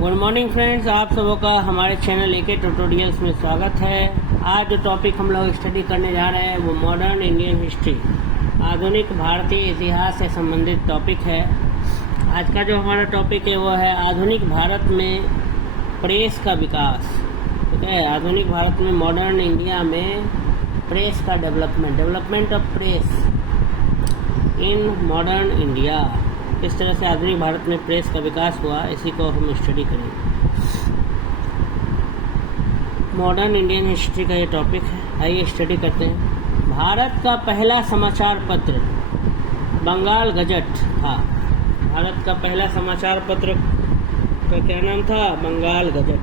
Good morning friends, आप सबों का हमारे चैनल एके ट्यूटोरियल्स में स्वागत है। आज जो टॉपिक हम लोग स्टडी करने जा रहे हैं वो मॉडर्न इंडियन हिस्ट्री, आधुनिक भारतीय इतिहास से संबंधित टॉपिक है। आज का जो हमारा टॉपिक है वो है आधुनिक भारत में प्रेस का विकास। ठीक है, आधुनिक भारत में मॉडर्न इंडिया में प्रेस का development of press in modern India. किस तरह से आधुनिक भारत में प्रेस का विकास हुआ, इसी को हम स्टडी करेंगे। मॉडर्न इंडियन हिस्ट्री का ये टॉपिक है, आइए स्टडी करते हैं। भारत का पहला समाचार पत्र बंगाल गजट था। भारत का पहला समाचार पत्र का क्या नाम था? बंगाल गजट।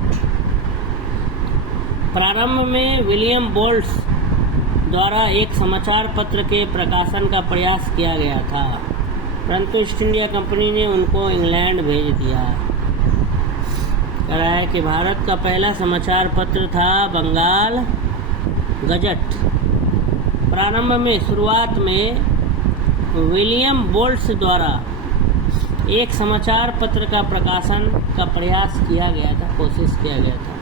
प्रारंभ में विलियम बोल्ट्स द्वारा एक समाचार पत्र के प्रकाशन का प्रयास किया गया था, परंतु ईस्ट इंडिया कंपनी ने उनको इंग्लैंड भेज दिया। कह रहा है कि भारत का पहला समाचार पत्र था बंगाल गजट। प्रारंभ में शुरुआत में विलियम बोल्ट्स द्वारा एक समाचार पत्र का प्रकाशन का प्रयास किया गया था, कोशिश किया गया था,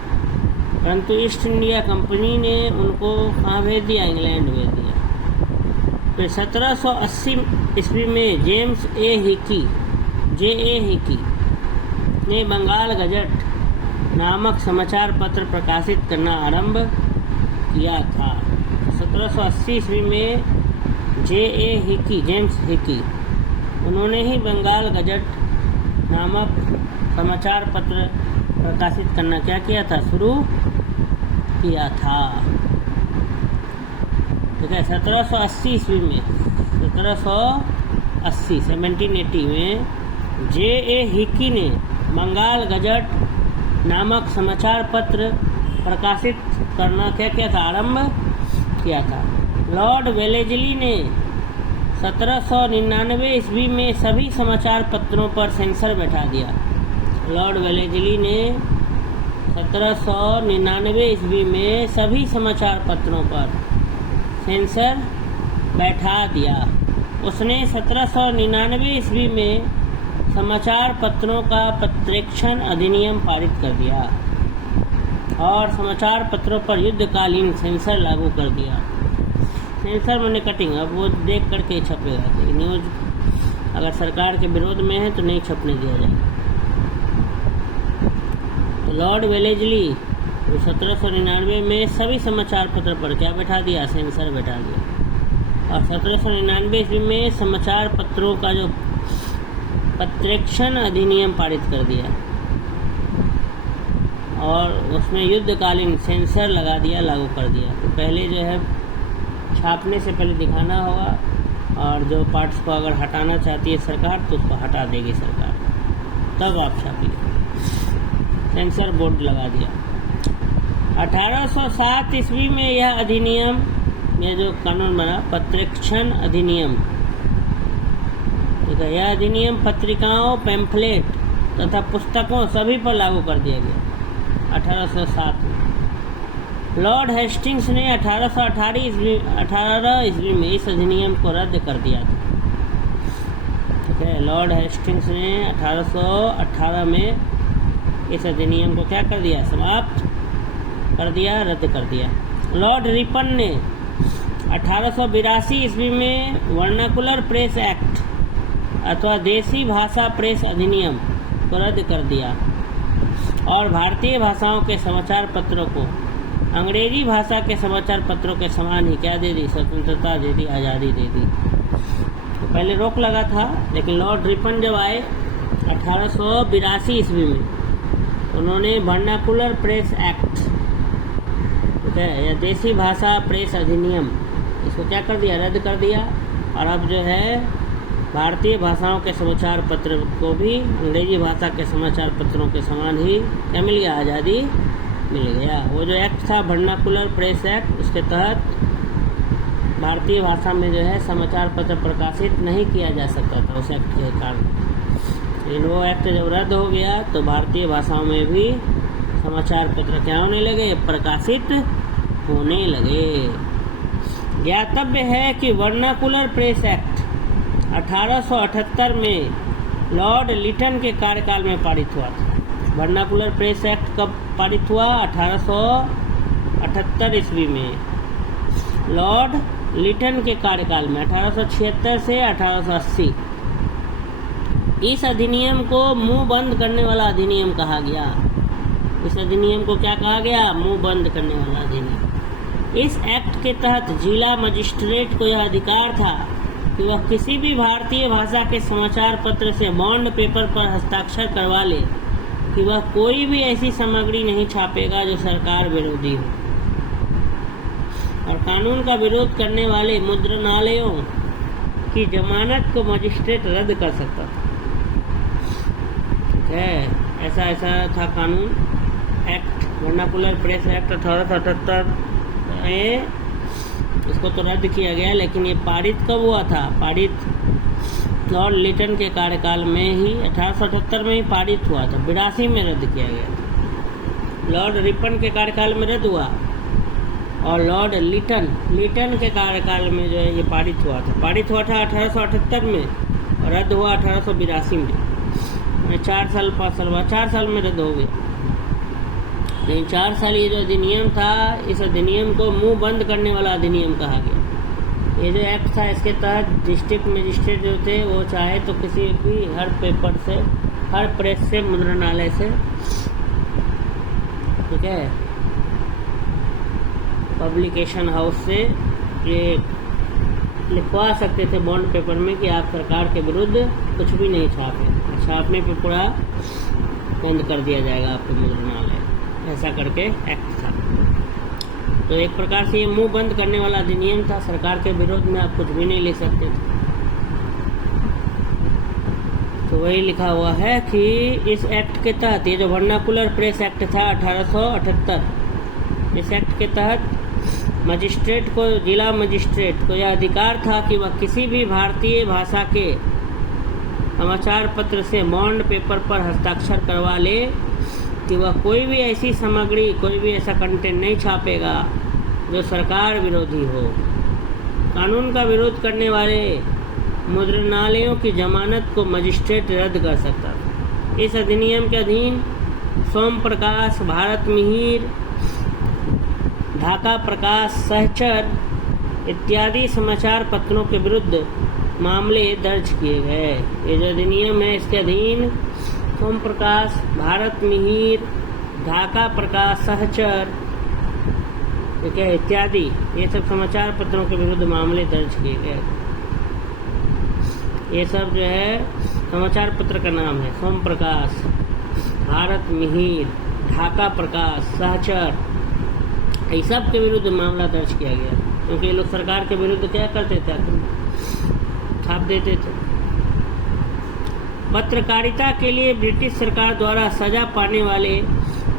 परंतु ईस्ट इंडिया कंपनी ने उनको कहाँ भेज दिया? इंग्लैंड भेज दिया। फिर 1780 ईस्वी में जेम्स ए हिकी ने बंगाल गजट नामक समाचार पत्र प्रकाशित करना आरंभ किया था। 1780 ईस्वी में जेम्स हिकी उन्होंने ही बंगाल गजट नामक समाचार पत्र प्रकाशित करना क्या किया था? शुरू किया था। ठीक है, 1780 ईस्वी में 1780 में जे.ए. हिकी ने बंगाल गजट नामक समाचार पत्र प्रकाशित करना क्या किया था? आरंभ किया था। लॉर्ड वेलेजली ने 1799 ईस्वी में सभी समाचार पत्रों पर सेंसर बैठा दिया। लॉर्ड वेलेजली ने 1799 ईस्वी में सभी समाचार पत्रों पर सेंसर बैठा दिया। उसने 1799 ईस्वी में समाचार पत्रों का पत्रेक्षण अधिनियम पारित कर दिया और समाचार पत्रों पर युद्धकालीन सेंसर लागू कर दिया। सेंसर माने कटिंग, अब वो देख करके छपेगा। न्यूज़ अगर सरकार के विरोध में है तो नहीं छपने दिया जाएगा। तो लॉर्ड वेलेजली 1799 में सभी समाचार पत्र पर क्या बैठा दिया? सेंसर बैठा दिया। और 1799 ईस्वी में समाचार पत्रों का जो पत्रेक्षण अधिनियम पारित कर दिया और उसमें युद्धकालीन सेंसर लगा दिया, लागू कर दिया। तो पहले जो है छापने से पहले दिखाना होगा, और जो पार्ट्स को अगर हटाना चाहती है सरकार तो उसको हटा देगी सरकार, तब आप छापिए। सेंसर बोर्ड लगा दिया। 1807 ईस्वी में यह अधिनियम, यह जो कानून बना पत्रेक्षण अधिनियम, ठीक है, यह अधिनियम पत्रिकाओं, पैम्फलेट तथा पुस्तकों सभी पर लागू कर दिया गया 1807 में। लॉर्ड हेस्टिंग्स ने 1818 ईस्वी में इस अधिनियम को रद्द कर दिया था। ठीक है, लॉर्ड हेस्टिंग्स ने 1818 में इस अधिनियम को क्या कर दिया? समाप्त कर दिया, रद्द कर दिया। लॉर्ड रिपन ने 1882 ईस्वी में वर्नाकुलर प्रेस एक्ट अथवा देसी भाषा प्रेस अधिनियम को रद्द कर दिया और भारतीय भाषाओं के समाचार पत्रों को अंग्रेजी भाषा के समाचार पत्रों के समान ही क्या दे दी? स्वतंत्रता दे दी, आज़ादी दे दी। तो पहले रोक लगा था, लेकिन लॉर्ड रिपन जब आए 1882 ईस्वी में, उन्होंने वर्नाकुलर प्रेस एक्ट, ठीक है, या देसी भाषा प्रेस अधिनियम, इसको क्या कर दिया? रद्द कर दिया। और अब जो है भारतीय भाषाओं के समाचार पत्र को भी अंग्रेजी भाषा के समाचार पत्रों के समान ही क्या मिल गया? आज़ादी मिल गया। वो जो एक्ट था वर्नाकुलर प्रेस एक्ट, उसके तहत भारतीय भाषा में जो है समाचार पत्र प्रकाशित नहीं किया जा सकता था उस एक्ट के कारण। लेकिन वो एक्ट जब रद्द हो गया तो भारतीय भाषाओं में भी समाचार पत्र क्या होने लगे? प्रकाशित होने लगे। ज्ञातव्य है कि वर्नाकुलर प्रेस एक्ट 1878 में लॉर्ड लिटन के कार्यकाल में पारित हुआ था। वर्नाकुलर प्रेस एक्ट कब पारित हुआ? 1878 ईस्वी में लॉर्ड लिटन के कार्यकाल में, 1876 से 1880। इस अधिनियम को मुंह बंद करने वाला अधिनियम कहा गया। इस अधिनियम को क्या कहा गया? मुंह बंद करने वाला अधिनियम। इस एक्ट के तहत जिला मजिस्ट्रेट को यह अधिकार था कि वह किसी भी भारतीय भाषा के समाचार पत्र से बॉन्ड पेपर पर हस्ताक्षर करवा ले कि वह कोई भी ऐसी सामग्री नहीं छापेगा जो सरकार विरोधी हो, और कानून का विरोध करने वाले मुद्रणालयों की जमानत को मजिस्ट्रेट रद्द कर सकता था। ठीक है, ऐसा था कानून। एक्ट, वर्नाकुलर प्रेस एक्ट 1878 में इसको तो रद्द किया गया, लेकिन ये पारित कब हुआ था? पारित लॉर्ड लिटन के कार्यकाल में ही 1878 में ही पारित हुआ था। 82 में रद्द किया गया था। लॉर्ड रिपन के कार्यकाल में रद्द हुआ, और लॉर्ड लिटन के कार्यकाल में जो है ये पारित हुआ था। पारित हुआ था 1878 में और रद्द हुआ 1882 में। 4 साल 5 साल बाद 4 साल में रद्द हो गया। लेकिन 4 साल ये जो अधिनियम था, इस अधिनियम को मुंह बंद करने वाला अधिनियम कहा गया। ये जो एक्ट था, इसके तहत डिस्ट्रिक्ट मजिस्ट्रेट जो थे वो चाहे तो किसी भी हर पेपर से, हर प्रेस से, मुद्रणालय से, ठीक है, पब्लिकेशन हाउस से ये लिखवा सकते थे बॉन्ड पेपर में कि आप सरकार के विरुद्ध कुछ भी नहीं छापें, छापने पे पूरा बंद कर दिया जाएगा आपके मुद्रणालय। ऐसा करके एक्ट था। तो एक प्रकार से ये मुंह बंद करने वाला अधिनियम था। सरकार के विरोध में आप कुछ भी नहीं ले सकते थे। तो वही लिखा हुआ है कि इस एक्ट के तहत, ये जो वर्नाकुलर प्रेस एक्ट था 1878, इस एक्ट के तहत मजिस्ट्रेट को, जिला मजिस्ट्रेट को यह अधिकार था कि वह किसी भी भारतीय भाषा के समाचार पत्र से बॉन्ड पेपर पर हस्ताक्षर करवा ले कि वह कोई भी ऐसी सामग्री, कोई भी ऐसा कंटेंट नहीं छापेगा जो सरकार विरोधी हो। कानून का विरोध करने वाले मुद्रणालयों की जमानत को मजिस्ट्रेट रद्द कर सकता था। इस अधिनियम के अधीन सोम प्रकाश, भारत मिहिर, ढाका प्रकाश, सहचर इत्यादि समाचार पत्रों के विरुद्ध मामले दर्ज किए गए। ये जो अधिनियम है, इसके अधीन सोम प्रकाश, भारत मिहिर, ढाका प्रकाश, सहचर, ठीक है, इत्यादि ये सब समाचार पत्रों के विरुद्ध मामले दर्ज किए गए। ये सब जो है समाचार पत्र का नाम है। सोम प्रकाश, भारत मिहिर, ढाका प्रकाश, सहचर, ये सब के विरुद्ध मामला दर्ज किया गया, क्योंकि ये लोग सरकार के विरुद्ध क्या करते थे? छाप देते थे। पत्रकारिता के लिए ब्रिटिश सरकार द्वारा सजा पाने वाले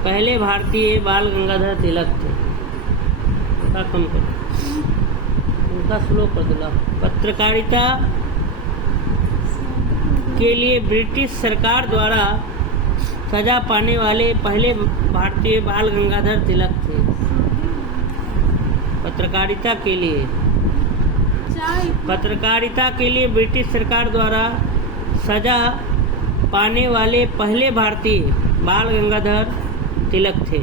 पहले भारतीय बाल गंगाधर तिलक थे। कम करो, उनका स्लो कर दिला। पत्रकारिता के लिए ब्रिटिश सरकार द्वारा सजा पाने वाले पहले भारतीय बाल गंगाधर तिलक थे। पत्रकारिता के लिए ब्रिटिश सरकार द्वारा सजा पाने वाले पहले भारतीय बाल गंगाधर तिलक थे।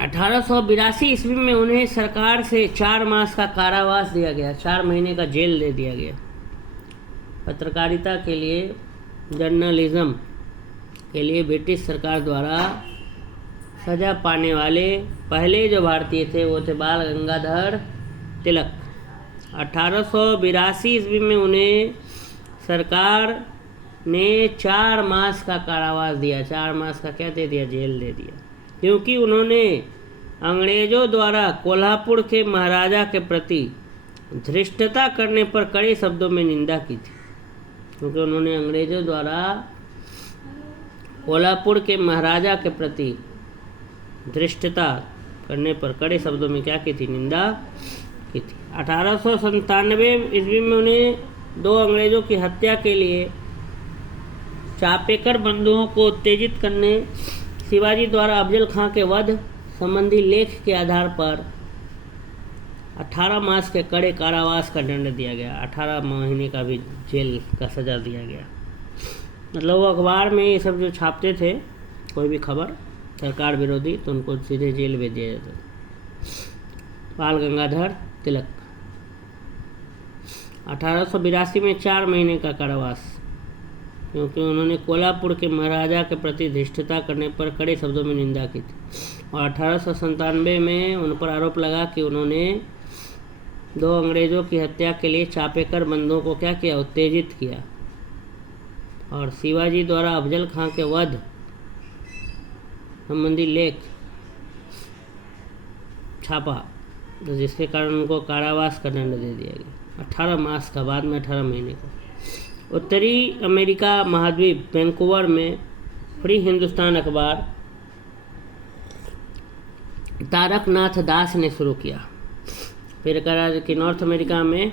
1882 ईस्वी में उन्हें सरकार से 4 मास का कारावास दिया गया, 4 महीने का जेल दे दिया गया। पत्रकारिता के लिए, जर्नलिज्म के लिए ब्रिटिश सरकार द्वारा सजा पाने वाले पहले जो भारतीय थे वो थे बाल गंगाधर तिलक। 1882 ईस्वी में उन्हें सरकार ने 4 मास का कारावास दिया। 4 मास का क्या दे दिया? जेल दे दिया, क्योंकि उन्होंने अंग्रेजों द्वारा कोल्हापुर के महाराजा के प्रति धृष्टता करने पर कड़े शब्दों में निंदा की थी। क्योंकि उन्होंने अंग्रेजों द्वारा कोल्हापुर के महाराजा के प्रति धृष्टता करने पर कड़े शब्दों में क्या की थी? निंदा की थी। 1897 ईस्वी में उन्हें 2 अंग्रेजों की हत्या के लिए चापेकर बंधुओं को उत्तेजित करने, शिवाजी द्वारा अफजल खां के वध संबंधी लेख के आधार पर 18 मास के कड़े कारावास का दंड दिया गया। 18 महीने का भी जेल का सजा दिया गया। मतलब वो अखबार में ये सब जो छापते थे, कोई भी खबर सरकार विरोधी, तो उनको सीधे जेल भेज दिया जाता था। बाल गंगाधर तिलक 1882 में 4 महीने का कारावास, क्योंकि उन्होंने कोल्हापुर के महाराजा के प्रति धृष्टता करने पर कड़े शब्दों में निंदा की थी। और 1897 में उन पर आरोप लगा कि उन्होंने 2 अंग्रेजों की हत्या के लिए चापेकर बंदों को क्या किया, उत्तेजित किया। और शिवाजी द्वारा अफजल खां के वध संबंधी लेख छापा, तो जिसके कारण उनको कारावास का दंड दे दिया गया 18 मास का, बाद में 18 महीने का। उत्तरी अमेरिका महाद्वीप वैंकूवर में फ्री हिंदुस्तान अखबार तारकनाथ दास ने शुरू किया। फिर कह रहा कि नॉर्थ अमेरिका में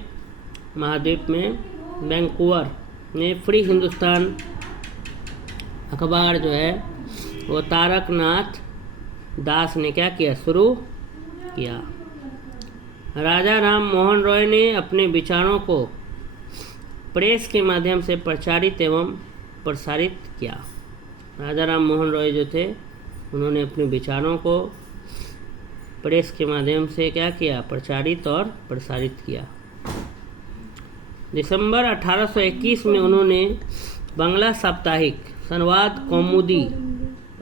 महाद्वीप में वैंकूवर में फ्री हिंदुस्तान अखबार जो है वो तारकनाथ दास ने क्या किया, शुरू किया। राजा राम मोहन रॉय ने अपने विचारों को प्रेस के माध्यम से प्रचारित एवं प्रसारित किया। राजा राम मोहन रॉय जो थे, उन्होंने अपने विचारों को प्रेस के माध्यम से क्या किया, प्रचारित और प्रसारित किया। दिसंबर 1821 में उन्होंने बांग्ला साप्ताहिक संवाद कौमुदी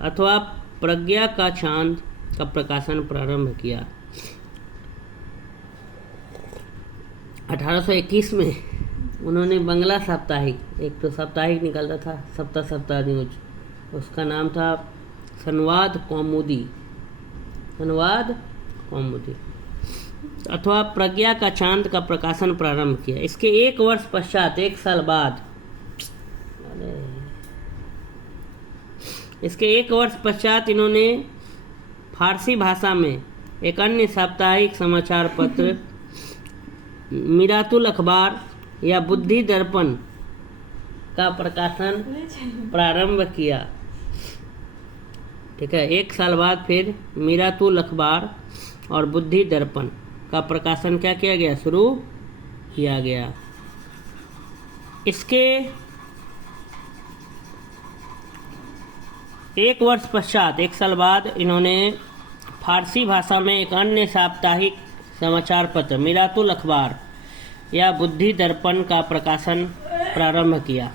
अथवा प्रज्ञा का चांद का प्रकाशन प्रारंभ किया। 1821 में उन्होंने बांग्ला साप्ताहिक, एक तो साप्ताहिक निकलता था सप्ताह न्यूज, उसका नाम था संवाद कौमुदी अथवा प्रज्ञा का चांद का प्रकाशन प्रारंभ किया। इसके 1 वर्ष पश्चात, 1 साल बाद, इसके 1 वर्ष पश्चात इन्होंने फारसी भाषा में एक अन्य साप्ताहिक समाचार पत्र मिरातुल अखबार या बुद्धि दर्पण का प्रकाशन प्रारंभ किया। ठीक है, 1 साल बाद फिर मिरातुल अखबार और बुद्धि दर्पण का प्रकाशन क्या किया गया, शुरू किया गया। इसके 1 वर्ष पश्चात, 1 साल बाद, इन्होंने फारसी भाषा में एक अन्य साप्ताहिक समाचार पत्र मिरातुल अखबार या बुद्धि दर्पण का प्रकाशन प्रारंभ किया।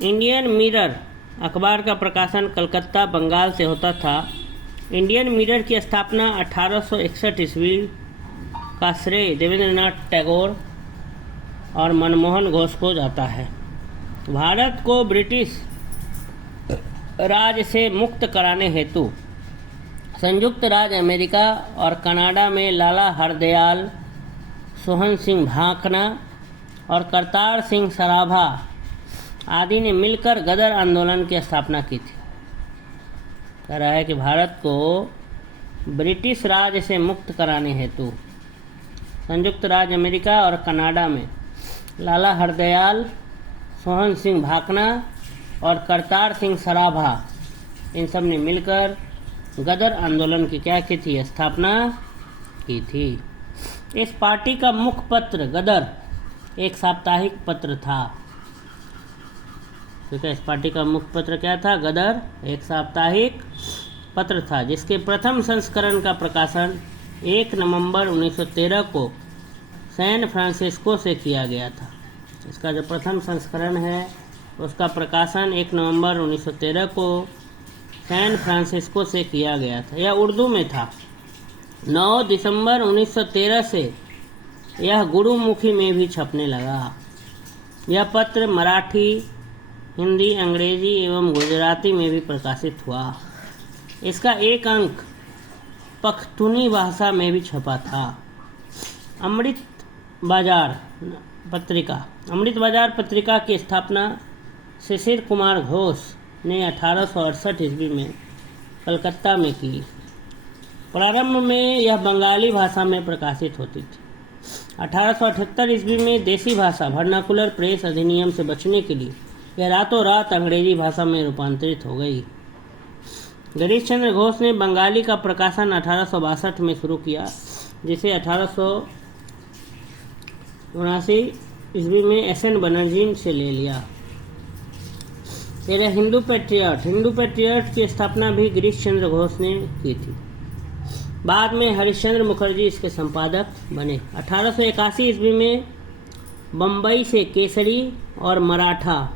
इंडियन मिरर अखबार का प्रकाशन कलकत्ता, बंगाल से होता था। इंडियन मिरर की स्थापना 1861 ईस्वी का श्रेय देवेंद्रनाथ टैगोर और मनमोहन घोष को जाता है। भारत को ब्रिटिश राज से मुक्त कराने हेतु संयुक्त राज्य अमेरिका और कनाडा में लाला हरदयाल, सोहन सिंह भाखना और करतार सिंह सराभा आदि ने मिलकर गदर आंदोलन की स्थापना की थी। कह रहा है कि भारत को ब्रिटिश राज से मुक्त कराने हेतु संयुक्त राज्य अमेरिका और कनाडा में लाला हरदयाल, सोहन सिंह भाखना और करतार सिंह सराभा, इन सब ने मिलकर गदर आंदोलन की क्या की थी, स्थापना की थी। इस पार्टी का मुख्य पत्र गदर एक साप्ताहिक पत्र था। ठीक है, इस पार्टी का मुख्य पत्र क्या था, गदर एक साप्ताहिक पत्र था, जिसके प्रथम संस्करण का प्रकाशन 1 नवंबर 1913 को सैन फ्रांसिस्को से किया गया था। इसका जो प्रथम संस्करण है उसका प्रकाशन 1 नवंबर 1913 को सैन फ्रांसिस्को से किया गया था। यह उर्दू में था। 9 दिसंबर 1913 से यह गुरुमुखी में भी छपने लगा। यह पत्र मराठी, हिंदी, अंग्रेजी एवं गुजराती में भी प्रकाशित हुआ। इसका एक अंक पख्तूनी भाषा में भी छपा था। अमृत बाजार पत्रिका की स्थापना शिशिर कुमार घोष ने 1868 ईस्वी में कलकत्ता में की। प्रारंभ में यह बंगाली भाषा में प्रकाशित होती थी। 1878 ईस्वी में देसी भाषा वर्नाकुलर प्रेस अधिनियम से बचने के लिए यह रातों रात अंग्रेजी भाषा में रूपांतरित हो गई। गिरीश चंद्र घोष ने बंगाली का प्रकाशन 1862 में शुरू किया, जिसे 1879 ईस्वी में एस एन बनर्जी से ले लिया। फिर हिंदू पैट्रियट की स्थापना भी गिरीश चंद्र घोष ने की थी। बाद में हरिश्चंद्र मुखर्जी इसके संपादक बने। 1881 ईस्वी में बम्बई से केसरी और मराठा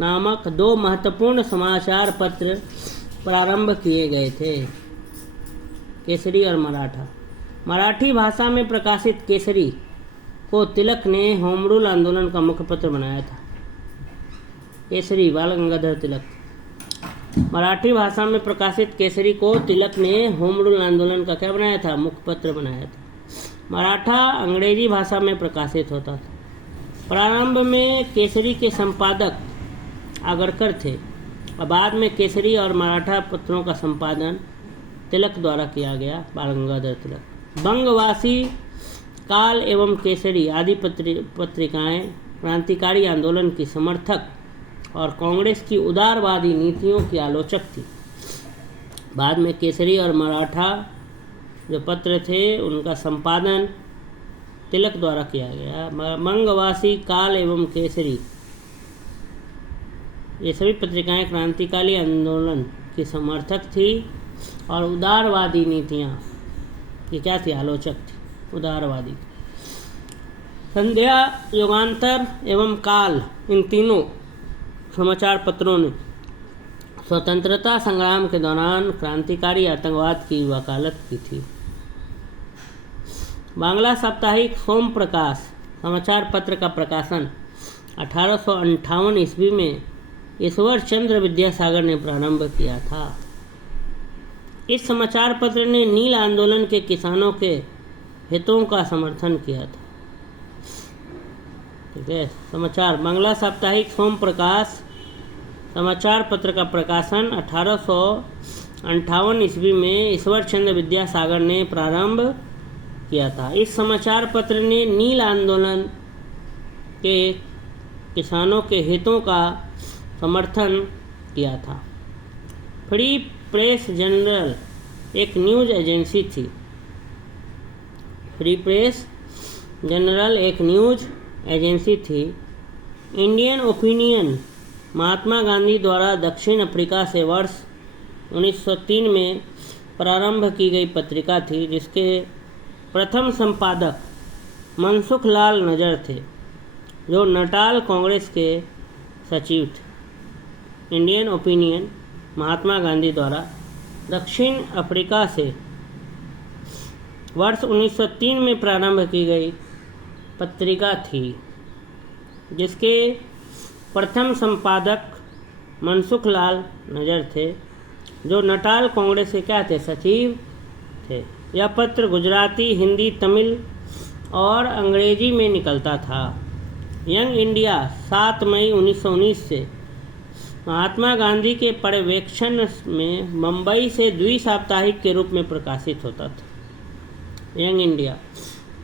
नामक दो महत्वपूर्ण समाचार पत्र प्रारंभ किए गए थे। केसरी और मराठा। मराठी भाषा में प्रकाशित केसरी को तिलक ने होम रूल आंदोलन का मुखपत्र बनाया था। केसरी बाल गंगाधर तिलक। मराठी भाषा में प्रकाशित केसरी को तिलक ने होम रूल आंदोलन का क्या बनाया था? मुखपत्र बनाया था। मराठा अंग्रेजी भाषा में प्रकाशित होता था। प्रारंभ में केसरी के संपादक आगरकर थे और बाद में केसरी और मराठा पत्रों का संपादन तिलक द्वारा किया गया, बाल गंगाधर तिलक। बंगवासी, काल एवं केसरी आदि पत्रिकाएं क्रांतिकारी आंदोलन की समर्थक और कांग्रेस की उदारवादी नीतियों की आलोचक थी। बाद में केसरी और मराठा जो पत्र थे उनका संपादन तिलक द्वारा किया गया। बंगवासी, काल एवं केसरी ये सभी पत्रिकाएं क्रांतिकारी आंदोलन की समर्थक थी और उदारवादी नीतियां की क्या थी? आलोचक थी, उदारवादी। संध्या, युगांतर एवं काल इन तीनों समाचार पत्रों ने स्वतंत्रता संग्राम के दौरान क्रांतिकारी आतंकवाद की वकालत की थी। बांग्ला साप्ताहिक सोम प्रकाश समाचार पत्र का प्रकाशन 1858 ईस्वी में ईश्वर चंद्र विद्यासागर ने प्रारंभ किया था। इस समाचार पत्र ने नील आंदोलन के किसानों के हितों का समर्थन किया था। ठीक है। समाचार बांग्ला साप्ताहिक सोम प्रकाश समाचार पत्र का प्रकाशन 1858 ईस्वी में ईश्वर चंद्र विद्यासागर ने प्रारंभ किया था। इस समाचार पत्र ने नील आंदोलन के किसानों के हितों का समर्थन किया था। फ्री प्रेस जनरल एक न्यूज एजेंसी थी। फ्री प्रेस जनरल एक न्यूज एजेंसी थी। इंडियन ओपिनियन महात्मा गांधी द्वारा दक्षिण अफ्रीका से वर्ष 1903 में प्रारंभ की गई पत्रिका थी, जिसके प्रथम संपादक मनसुख लाल नजर थे, जो नटाल कांग्रेस के सचिव थे। इंडियन ओपिनियन महात्मा गांधी द्वारा दक्षिण अफ्रीका से वर्ष 1903 में प्रारंभ की गई पत्रिका थी, जिसके प्रथम संपादक मनसुख लाल नजर थे, जो नटाल कांग्रेस के क्या थे? सचिव थे। यह पत्र गुजराती, हिंदी, तमिल और अंग्रेजी में निकलता था। यंग इंडिया 7 मई 1919 से महात्मा गांधी के पर्यवेक्षण में मुंबई से द्विसाप्ताहिक के रूप में प्रकाशित होता था। यंग इंडिया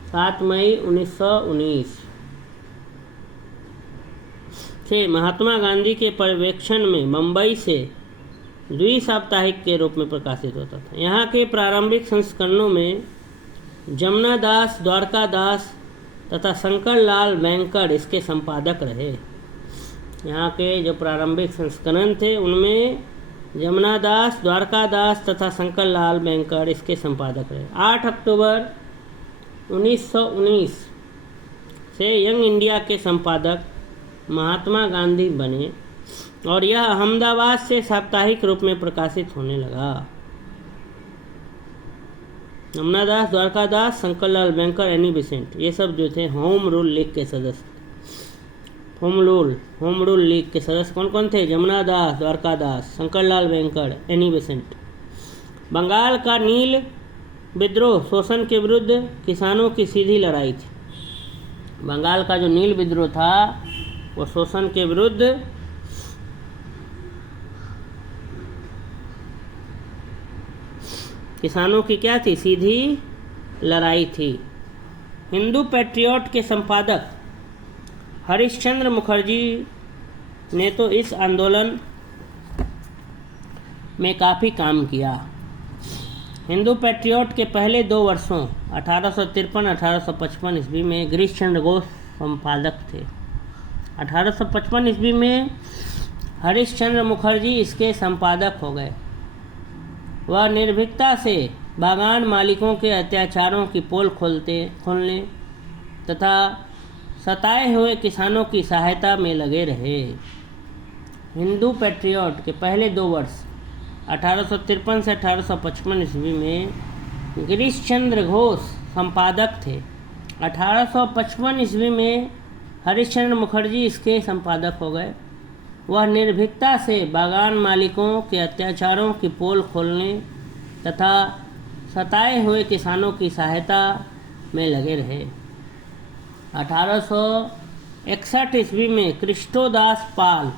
7 मई 1919 से महात्मा गांधी के पर्यवेक्षण में मुंबई से द्विसाप्ताहिक के रूप में प्रकाशित होता था। यहाँ के प्रारंभिक संस्करणों में जमुना दास, द्वारका दास तथा शंकर लाल बैंकर इसके संपादक रहे। यहाँ के जो प्रारंभिक संस्करण थे उनमें जमुना दास, द्वारका दास तथा शंकर लाल बैंकर इसके संपादक रहे। 8 अक्टूबर 1919 से यंग इंडिया के संपादक महात्मा गांधी बने और यह अहमदाबाद से साप्ताहिक रूप में प्रकाशित होने लगा। जमुना दास, द्वारका दास, Shankar Lal banker, Annie Besant ये सब जो थे होम रूल लीग के सदस्य। होम रूल लीग के सदस्य कौन कौन थे? जमुना दास, द्वारका दास, Shankar Lal banker, Annie Besant. Bengal का नील विद्रोह शोषण के विरुद्ध किसानों की सीधी लड़ाई थी। बंगाल का जो नील विद्रोह था वो शोषण के विरुद्ध किसानों की क्या थी? सीधी लड़ाई थी। हिंदू पैट्रियट के संपादक हरिश्चंद्र मुखर्जी ने तो इस आंदोलन में काफ़ी काम किया। हिंदू पैट्रियट के पहले 2 वर्षों 1853-1855 ईस्वी में गिरीश चंद्र घोष संपादक थे। 1855 ईस्वी में हरिश्चंद्र मुखर्जी इसके संपादक हो गए। वह निर्भीकता से बागान मालिकों के अत्याचारों की पोल खोलने तथा सताए हुए किसानों की सहायता में लगे रहे। हिंदू पैट्रियट के पहले 2 वर्ष 1853 से 1855 ईस्वी में गिरीश चंद्र घोष संपादक थे। 1855 ईस्वी में हरिश्चंद्र मुखर्जी इसके संपादक हो गए। वह निर्भीकता से बागान मालिकों के अत्याचारों की पोल खोलने तथा सताए हुए किसानों की सहायता में लगे रहे। 1861 ईस्वी में कृष्णोदास पाल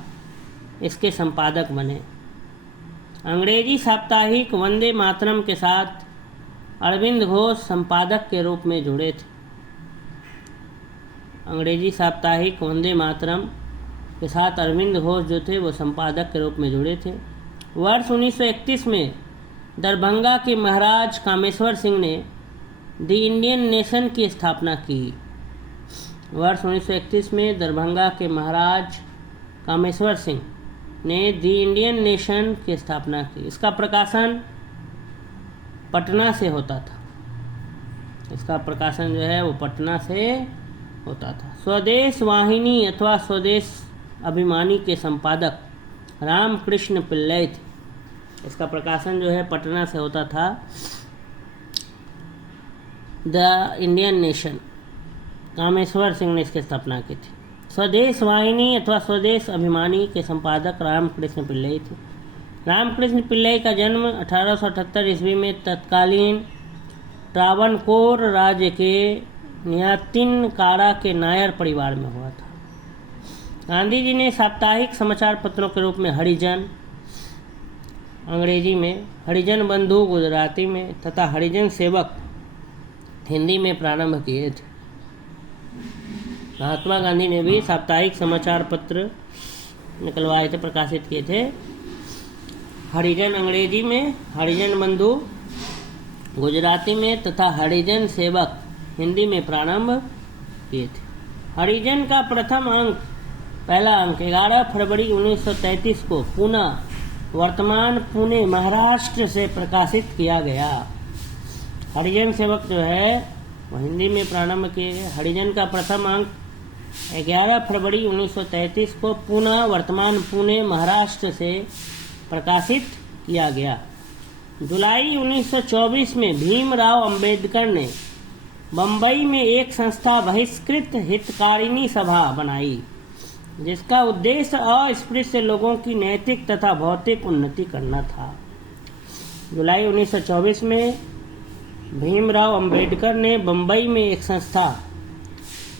इसके संपादक बने। अंग्रेजी साप्ताहिक वंदे मातरम के साथ अरविंद घोष संपादक के रूप में जुड़े थे। अंग्रेजी साप्ताहिक वंदे मातरम के साथ अरविंद घोष जो थे वो संपादक के रूप में जुड़े थे। वर्ष 1931 में दरभंगा के महाराज कामेश्वर सिंह ने द इंडियन नेशन की स्थापना की। वर्ष 1931 में दरभंगा के महाराज कामेश्वर सिंह ने द इंडियन नेशन की स्थापना की। इसका प्रकाशन पटना से होता था। इसका प्रकाशन जो है वो पटना से होता था। स्वदेश वाहिनी अथवा स्वदेश अभिमानी के संपादक रामकृष्ण पिल्लई थे। इसका प्रकाशन जो है पटना से होता था। The Indian nation Kameshwar Singh ने इसकी स्थापना की थी। स्वदेश वाहिनी अथवा स्वदेश अभिमानी के संपादक रामकृष्ण पिल्लई थे। रामकृष्ण पिल्लई का जन्म 1878 ईस्वी में तत्कालीन ट्रावणकोर राज्य के न्यातिनकारा के नायर परिवार में हुआ था। गांधी जी ने साप्ताहिक समाचार पत्रों के रूप में हरिजन अंग्रेजी में, हरिजन बंधु गुजराती में तथा हरिजन सेवक हिंदी में प्रारंभ किए थे। महात्मा गांधी ने भी साप्ताहिक समाचार पत्र निकलवाए थे, प्रकाशित किए थे। हरिजन अंग्रेजी में, हरिजन बंधु गुजराती में तथा हरिजन सेवक हिंदी में प्रारंभ किए थे। हरिजन का पहला अंक 11 फरवरी 1933 को पुणे, वर्तमान पुणे महाराष्ट्र से प्रकाशित किया गया। हरिजन सेवक जो है वो हिंदी में प्रारंभ किए गए। हरिजन का प्रथम अंक 11 फरवरी 1933 को पुणे, वर्तमान पुणे महाराष्ट्र से प्रकाशित किया गया। जुलाई 1924 में भीमराव अंबेडकर ने बम्बई में एक संस्था बहिष्कृत हितकारिणी सभा बनाई, जिसका उद्देश्य अस्पृश्य लोगों की नैतिक तथा भौतिक उन्नति करना था। जुलाई 1924 में भीमराव अंबेडकर ने बम्बई में एक संस्था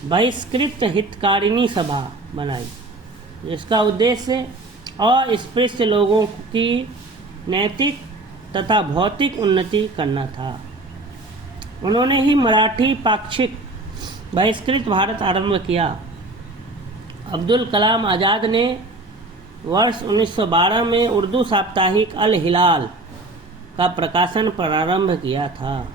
बहिष्कृत हितकारिणी सभा बनाई, जिसका उद्देश्य अस्पृश्य लोगों की नैतिक तथा भौतिक उन्नति करना था। उन्होंने ही मराठी पाक्षिक बहिष्कृत भारत आरंभ किया। अब्दुल कलाम आज़ाद ने वर्ष 1912 में उर्दू साप्ताहिक अल हिलाल का प्रकाशन प्रारंभ किया था।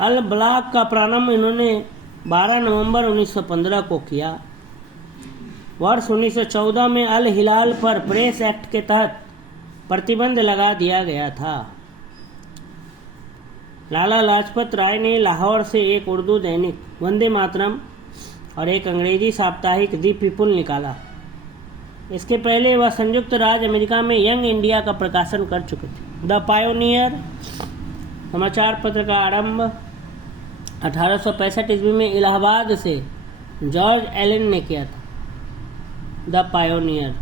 अल बलाग का प्रारंभ इन्होंने 12 नवंबर 1915 को किया। वर्ष 1914 में अल हिलाल पर प्रेस एक्ट के तहत प्रतिबंध लगा दिया गया था। लाला लाजपत राय ने लाहौर से एक उर्दू दैनिक वंदे मातरम और एक अंग्रेजी साप्ताहिक दी पीपुल निकाला। इसके पहले वह संयुक्त राज्य अमेरिका में यंग इंडिया का प्रकाशन कर चुके थे। द पायोनियर समाचार पत्र का आरंभ 1865 ईस्वी में इलाहाबाद से जॉर्ज एलन ने किया था। द पायोनियर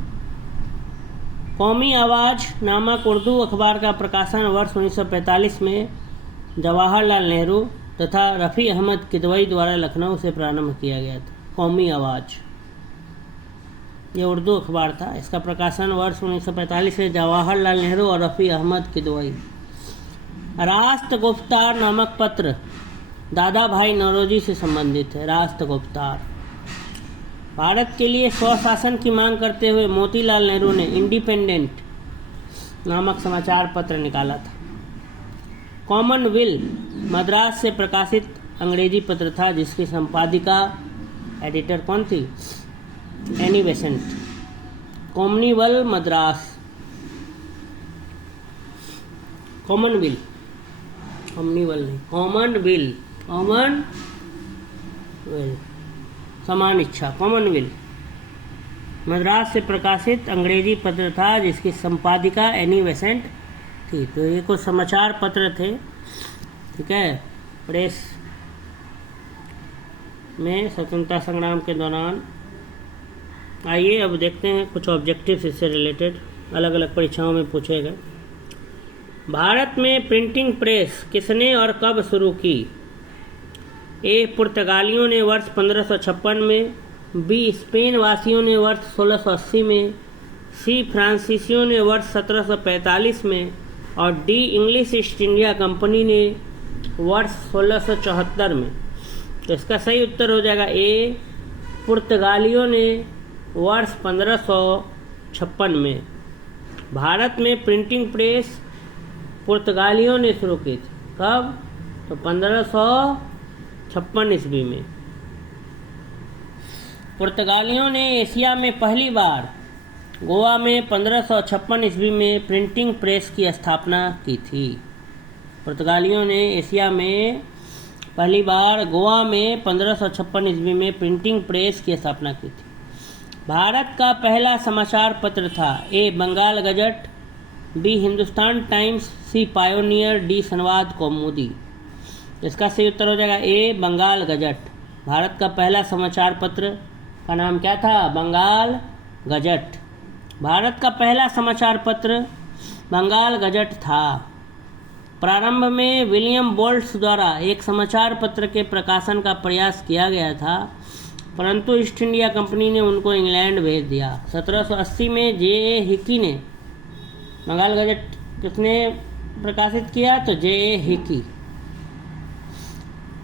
कौमी आवाज़ नामक उर्दू अखबार का प्रकाशन वर्ष 1945 में जवाहरलाल नेहरू तथा रफ़ी अहमद किदवई द्वारा लखनऊ से प्रारंभ किया गया था। कौमी आवाज़ ये उर्दू अखबार था। इसका प्रकाशन वर्ष 1945 में जवाहरलाल नेहरू और रफ़ी अहमद किदवई। राष्ट्र गुफ्तार नामक पत्र दादा भाई नौरोजी से संबंधित है। राष्ट्र गुफ्तार भारत के लिए स्वशासन की मांग करते हुए मोतीलाल नेहरू ने इंडिपेंडेंट नामक समाचार पत्र निकाला था। कॉमनवेल्थ मद्रास से प्रकाशित अंग्रेजी पत्र था, जिसकी संपादिका एडिटर कौन थी? Any Besant. Commonwealth Madras, Commonwealth, Commonwealth नहीं, कॉमनवेल्थ, समान इच्छा, कॉमनवेल्थ मद्रास से प्रकाशित अंग्रेजी पत्र था जिसकी संपादिका एनी बेसेंट थी। तो ये कुछ समाचार पत्र थे, ठीक है, प्रेस में स्वतंत्रता संग्राम के दौरान। आइए अब देखते हैं कुछ ऑब्जेक्टिव्स इससे रिलेटेड, अलग अलग परीक्षाओं में पूछे गए। भारत में प्रिंटिंग प्रेस किसने और कब शुरू की? ए. पुर्तगालियों ने वर्ष 1556 में, बी. स्पेन वासियों ने वर्ष 1680 में, सी. फ्रांसीसियों ने वर्ष 1745 में और D. English east India company ने वर्ष 1674 में। तो इसका सही उत्तर हो जाएगा ए. पुर्तगालियों ने वर्ष 1556 में। भारत में प्रिंटिंग प्रेस पुर्तगालियों ने शुरू की थी। कब? तो 1556 ईस्वी में। पुर्तगालियों ने एशिया में पहली बार गोवा में 1556 ईस्वी में प्रिंटिंग प्रेस की स्थापना की थी। पुर्तगालियों ने एशिया में पहली बार गोवा में 1556 ईस्वी में प्रिंटिंग प्रेस की स्थापना की थी। भारत का पहला समाचार पत्र था A. Bengal gazette, B. Hindustan times, C. Pioneer, D. Sambad Kaumudi. इसका सही उत्तर हो जाएगा ए. बंगाल गजट। भारत का पहला समाचार पत्र का नाम क्या था? बंगाल गजट। भारत का पहला समाचार पत्र बंगाल गजट था। प्रारंभ में विलियम बोल्ट्स द्वारा एक समाचार पत्र के प्रकाशन का प्रयास किया गया था, परंतु ईस्ट इंडिया कंपनी ने उनको इंग्लैंड भेज दिया। 1780 में जे.ए. हिकी ने बंगाल गजट किसने प्रकाशित किया? तो जे.ए. हिकी,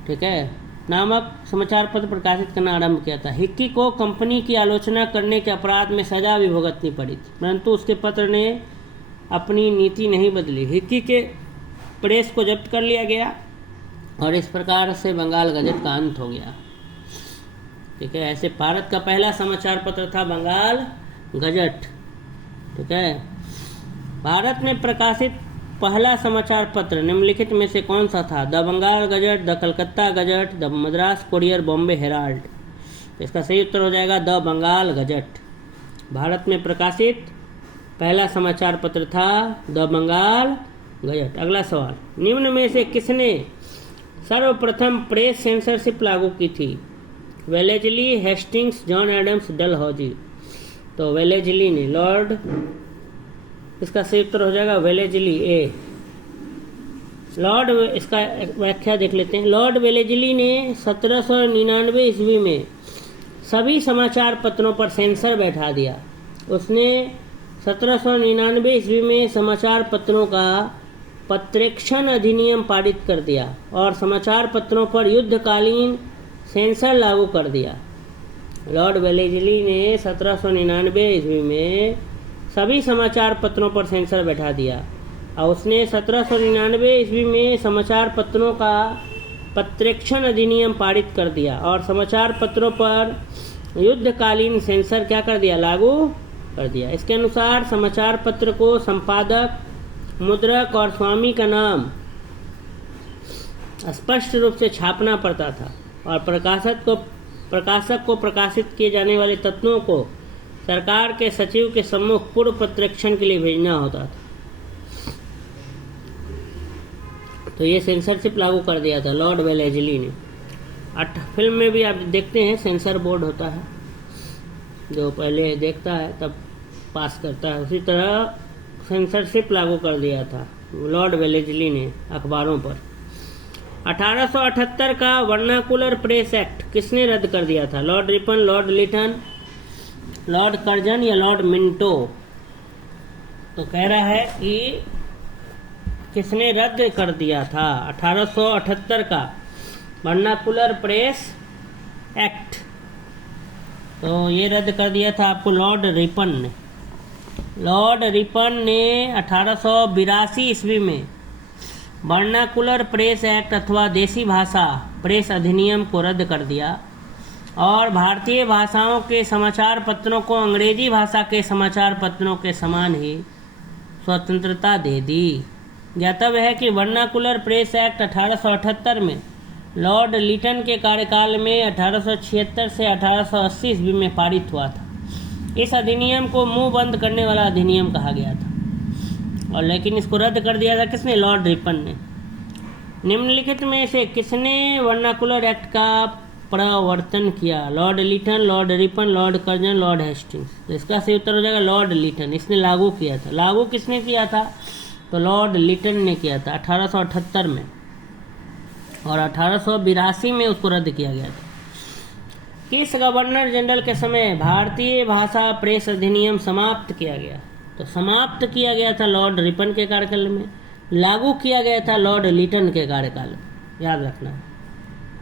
ठीक है, नामक समाचार पत्र प्रकाशित करना आरंभ किया था। हिक्की को कंपनी की आलोचना करने के अपराध में सजा भी भुगतनी पड़ी थी, परंतु उसके पत्र ने अपनी नीति नहीं बदली। हिक्की के प्रेस को जब्त कर लिया गया और इस प्रकार से बंगाल गजट का अंत हो गया, ठीक है। ऐसे भारत का पहला समाचार पत्र था बंगाल गजट, ठीक है। भारत में प्रकाशित पहला समाचार पत्र निम्नलिखित में से कौन सा था? The Bengal gazette, the Calcutta gazette, the Madras courier, Bombay herald. इसका सही उत्तर हो जाएगा द बंगाल गजट। भारत में प्रकाशित पहला समाचार पत्र था द बंगाल गजट। अगला सवाल, निम्न में से किसने सर्वप्रथम प्रेस सेंसरशिप लागू की थी? Wellesley, Hastings, John Adams, Dalhousie. तो वेलेजली ने, लॉर्ड, इसका सही उत्तर हो जाएगा वेलेजली, ए। लॉर्ड, इसका व्याख्या देख लेते हैं। लॉर्ड वेलेजली ने 1799 ईस्वी में सभी समाचार पत्रों पर सेंसर बैठा दिया। उसने 1799 ईस्वी में समाचार पत्रों का पत्रेक्षण अधिनियम पारित कर दिया और समाचार पत्रों पर युद्धकालीन सेंसर लागू कर दिया। लॉर्ड वेलेजली ने 1799 ईस्वी में सभी समाचार पत्रों पर सेंसर बैठा दिया और उसने 1799 ईस्वी में समाचार पत्रों का पत्रेक्षण अधिनियम पारित कर दिया और समाचार पत्रों पर युद्धकालीन सेंसर क्या कर दिया? लागू कर दिया। इसके अनुसार समाचार पत्र को संपादक, मुद्रक और स्वामी का नाम स्पष्ट रूप से छापना पड़ता था और प्रकाशक को प्रकाशित किए जाने वाले तत्वों को सरकार के सचिव के सम्मुख पूर्व पत्रेक्षण के लिए भेजना होता था। तो ये सेंसरशिप लागू कर दिया था लॉर्ड वेलेजली ने। फिल्म में भी आप देखते हैं सेंसर बोर्ड होता है, जो पहले देखता है तब पास करता है। उसी तरह सेंसरशिप लागू कर दिया था लॉर्ड वेलेजली ने अखबारों पर। 1878 का वर्नाकुलर प्रेस एक्ट किसने रद्द कर दिया था? Lord Ripon, lord Lytton, lord Curzon या लॉर्ड मिंटो? तो कह रहा है कि किसने रद्द कर दिया था 1878 का वर्नाकुलर प्रेस एक्ट? तो ये रद्द कर दिया था आपको लॉर्ड रिपन ने। लॉर्ड रिपन ने 1882 ईस्वी में वर्नाकुलर प्रेस एक्ट अथवा देसी भाषा प्रेस अधिनियम को रद्द कर दिया और भारतीय भाषाओं के समाचार पत्रों को अंग्रेजी भाषा के समाचार पत्रों के समान ही स्वतंत्रता दे दी। ज्ञातव्य है कि वर्नाकुलर प्रेस एक्ट 1878 में लॉर्ड लिटन के कार्यकाल में 1876 से 1880 ईस्वी में पारित हुआ था। इस अधिनियम को मुंह बंद करने वाला अधिनियम कहा गया था, और लेकिन इसको रद्द कर दिया था किसने? लॉर्ड रिपन ने। निम्नलिखित में से किसने वर्नाकुलर एक्ट का प्रवर्तन किया? Lord Lytton, lord Ripon, lord Curzon, lord Hastings. तो इसका सही उत्तर हो जाएगा लॉर्ड लिटन। इसने लागू किया था। लागू किसने किया था? तो लॉर्ड लिटन ने किया था 1878 में, और 1882 में उसको रद्द किया गया था। किस गवर्नर जनरल के समय भारतीय भाषा प्रेस अधिनियम समाप्त किया गया? तो समाप्त किया गया था लॉर्ड रिपन के कार्यकाल में, लागू किया गया था लॉर्ड लिटन के कार्यकाल में। याद रखना,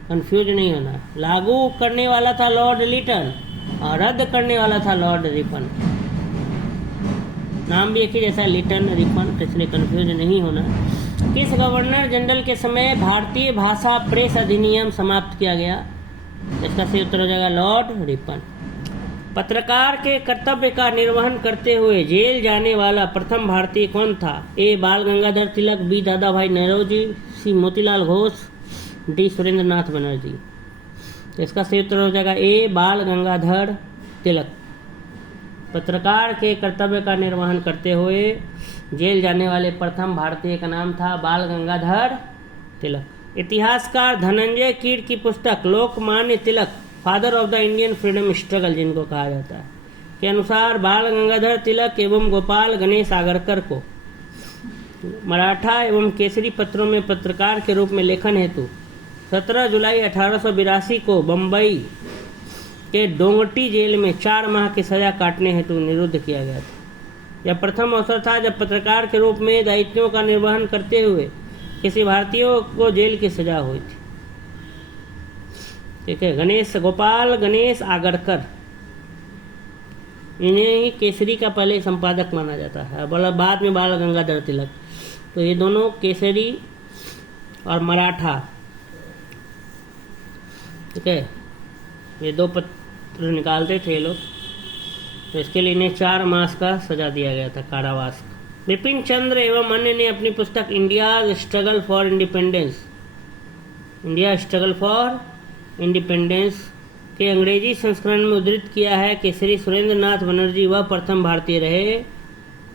कंफ्यूज नहीं होना। लागू करने वाला था लॉर्ड लिटन और रद्द करने वाला था लॉर्ड रिपन। नाम भी एक ही जैसा, लिटन रिपन, इसलिए कंफ्यूज नहीं होना। किस गवर्नर जनरल के समय भारतीय भाषा प्रेस अधिनियम समाप्त किया गया? इसका सही उत्तर हो जाएगा लॉर्ड रिपन। पत्रकार के कर्तव्य का निर्वहन करते हुए जेल जाने वाला प्रथम भारतीय कौन था? ए बाल गंगाधर तिलक, बी दादा भाई नौरोजी, सी मोतीलाल घोष, डी सुरेंद्र नाथ बनर्जी। इसका सही उत्तर हो जाएगा ए बाल गंगाधर तिलक। पत्रकार के कर्तव्य का निर्वहन करते हुए जेल जाने वाले प्रथम भारतीय का नाम था बाल गंगाधर तिलक। इतिहासकार धनंजय कीर की पुस्तक Lokmanya Tilak, father of the Indian freedom struggle जिनको कहा जाता है, के अनुसार बाल गंगाधर तिलक एवं गोपाल गणेश आगरकर को मराठा एवं केसरी पत्रों में पत्रकार के रूप में लेखन हेतु 17 जुलाई 1882 को बम्बई के डोंगटी जेल में 4 माह की सजा काटने हेतु निरुद्ध किया गया था। यह प्रथम अवसर था जब पत्रकार के रूप में दायित्वों का निर्वहन करते हुए किसी भारतीय को जेल की सजा हुई थी। ठीक है, गोपाल गणेश आगरकर, इन्हें ही केसरी का पहले संपादक माना जाता है, बाद में बाल गंगाधर तिलक। तो ये दोनों केसरी और मराठा, ठीक है, ये 2 पत्र निकालते थे लोग, तो इसके लिए इन्हें 4 मास का सजा दिया गया था, कारावास का। बिपिन चंद्र एवं अन्य ने अपनी पुस्तक India struggle for independence, India struggle for independence के अंग्रेजी संस्करण में उद्धृत किया है कि श्री सुरेंद्र नाथ बनर्जी वह प्रथम भारतीय रहे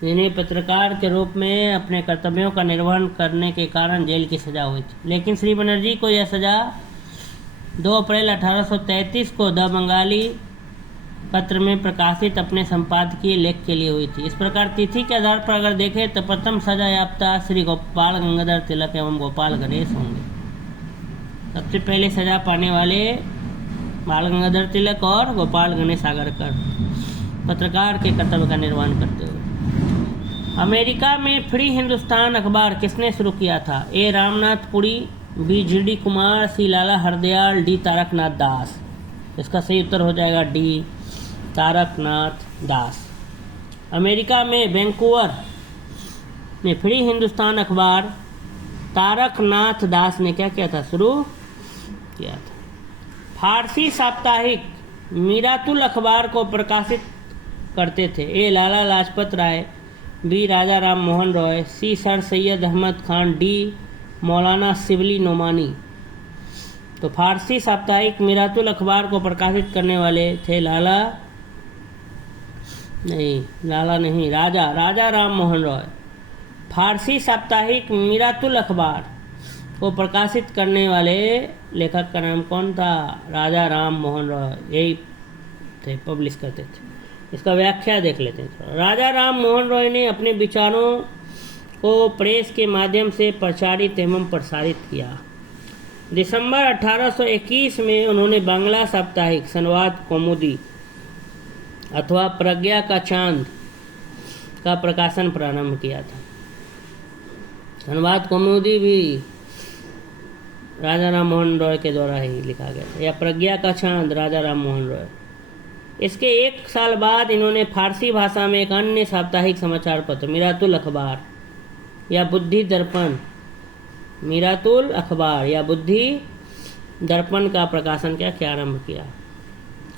जिन्हें पत्रकार के रूप में अपने कर्तव्यों का निर्वहन करने के कारण जेल की सजा हुई थी। लेकिन श्री बनर्जी को यह सजा 2 अप्रैल 1833 को द बंगाली पत्र में प्रकाशित अपने संपादकीय लेख के लिए हुई थी। इस प्रकार तिथि के आधार पर अगर देखें तो प्रथम सजा याफ्ता श्री गोपाल गंगाधर तिलक एवं गोपाल गणेश होंगे। सबसे पहले सजा पाने वाले बाल गंगाधर तिलक और गोपाल गणेश आगरकर, पत्रकार के कर्तव्य का निर्वहन करते हुए। अमेरिका में फ्री हिंदुस्तान अखबार किसने शुरू किया था? ए रामनाथ पुरी, बी जी.डी. कुमार, सी लाला हरदयाल, डी तारकनाथ दास। इसका सही उत्तर हो जाएगा डी तारकनाथ दास। अमेरिका में वैंकूवर में फ्री हिंदुस्तान अखबार तारकनाथ दास ने क्या किया था? शुरू किया था। फारसी साप्ताहिक मीरातुल अखबार को प्रकाशित करते थे ए लाला लाजपत राय, बी राजा राम मोहन रॉय, सी सर सैयद अहमद खान, डी मौलाना शिबली नोमानी। तो फारसी साप्ताहिक मीरातुल अखबार को प्रकाशित करने वाले थे राजा राम मोहन रॉय। फारसी साप्ताहिक मीरातुल अखबार को प्रकाशित करने वाले लेखक का नाम कौन था? राजा राम मोहन रॉय, यही थे, पब्लिश करते थे। इसका व्याख्या देख लेते हैं। राजा राम मोहन रॉय ने अपने विचारों को प्रेस के माध्यम से प्रचारित एवं प्रसारित किया। दिसंबर 1821 में उन्होंने बांग्ला साप्ताहिक संवाद कौमुदी अथवा प्रज्ञा का चांद का प्रकाशन प्रारंभ किया था। संवाद कौमुदी भी राजा राम मोहन रॉय के द्वारा ही लिखा गया था, या प्रज्ञा का चांद राजा राम मोहन रॉय। इसके 1 साल बाद इन्होंने फारसी भाषा में एक अन्य साप्ताहिक समाचार पत्र मीरातुल अखबार या बुद्धि दर्पण, मीरातुल अखबार या बुद्धि दर्पण का प्रकाशन क्या आरंभ किया।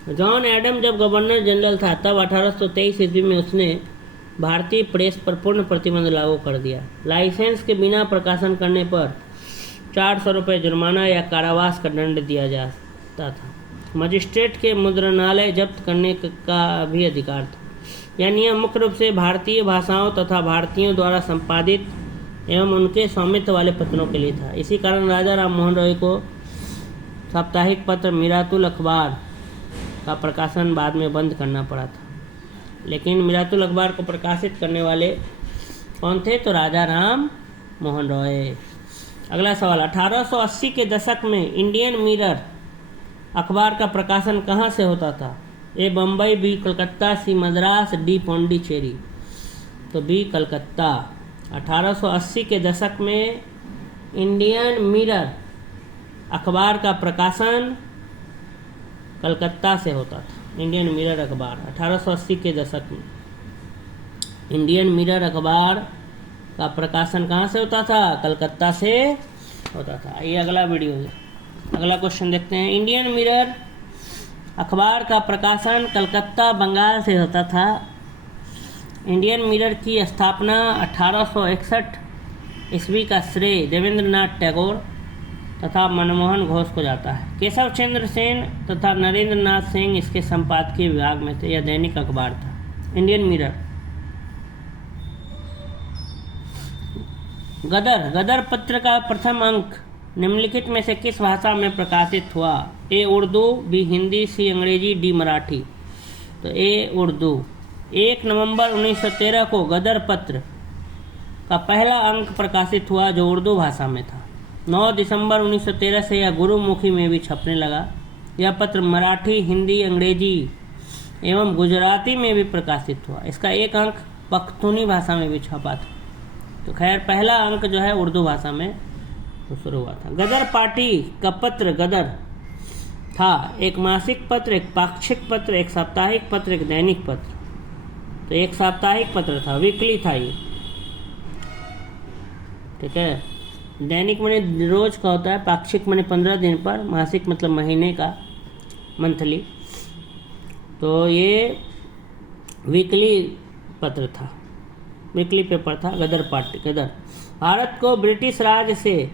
जॉन एडम जब गवर्नर जनरल था तब 1823 ईस्वी में उसने भारतीय प्रेस पर पूर्ण प्रतिबंध लागू कर दिया। लाइसेंस के बिना प्रकाशन करने पर 400 रुपये जुर्माना या कारावास का दंड दिया जाता था। मजिस्ट्रेट के मुद्रणालय जब्त करने का भी अधिकार था। यह नियम मुख्य रूप से भारतीय भाषाओं तथा भारतीयों द्वारा संपादित एवं उनके स्वामित्व वाले पत्रों के लिए था। इसी कारण राजा राम मोहन रॉय को साप्ताहिक पत्र मीरातुल अखबार का प्रकाशन बाद में बंद करना पड़ा था। लेकिन मीरातुल अखबार को प्रकाशित करने वाले कौन थे? तो राजा राम मोहन रॉय। अगला सवाल, 1880 के दशक में इंडियन मिरर अखबार का प्रकाशन कहाँ से होता था? ए बम्बई, बी कलकत्ता, सी मद्रास, डी पौंडीचेरी। तो बी कलकत्ता। 1880 के दशक में इंडियन मिरर अखबार का प्रकाशन कलकत्ता से होता था। इंडियन मिरर अखबार 1880 के दशक में इंडियन मिरर अखबार का प्रकाशन कहाँ से होता था? कलकत्ता से होता था। ये अगला वीडियो है। अगला क्वेश्चन देखते हैं। इंडियन मिरर अखबार का प्रकाशन कलकत्ता बंगाल से होता था। इंडियन मिरर की स्थापना 1861 ईस्वी का श्रेय देवेंद्रनाथ टैगोर तथा मनमोहन घोष को जाता है। केशव चंद्र सेन तथा नरेंद्र नाथ सिंह इसके संपादकीय विभाग में थे। यह दैनिक अखबार था। Indian mirror. गदर पत्र का प्रथम अंक निम्नलिखित में से किस भाषा में प्रकाशित हुआ? ए उर्दू, बी हिंदी, सी अंग्रेजी, डी मराठी। तो ए उर्दू। 1 नवंबर 1913 को गदर पत्र का पहला अंक प्रकाशित हुआ जो उर्दू भाषा में था। 9 दिसंबर 1913 से यह गुरुमुखी में भी छपने लगा। यह पत्र मराठी, हिंदी, अंग्रेजी एवं गुजराती में भी प्रकाशित हुआ। इसका एक अंक पख्तूनी भाषा में भी छपा था। तो खैर पहला अंक जो है उर्दू भाषा में शुरू हुआ था। गदर पार्टी का पत्र गदर था एक मासिक पत्र, एक पाक्षिक पत्र, एक साप्ताहिक पत्र, एक दैनिक पत्र। तो एक साप्ताहिक पत्र था, वीकली था ये। ठीक है। दैनिक माने रोज का होता है, पाक्षिक माने 15 दिन पर, मासिक मतलब महीने का, मंथली। तो ये वीकली पत्र था, वीकली पेपर था गदर पार्टी। गदर भारत को ब्रिटिश राज से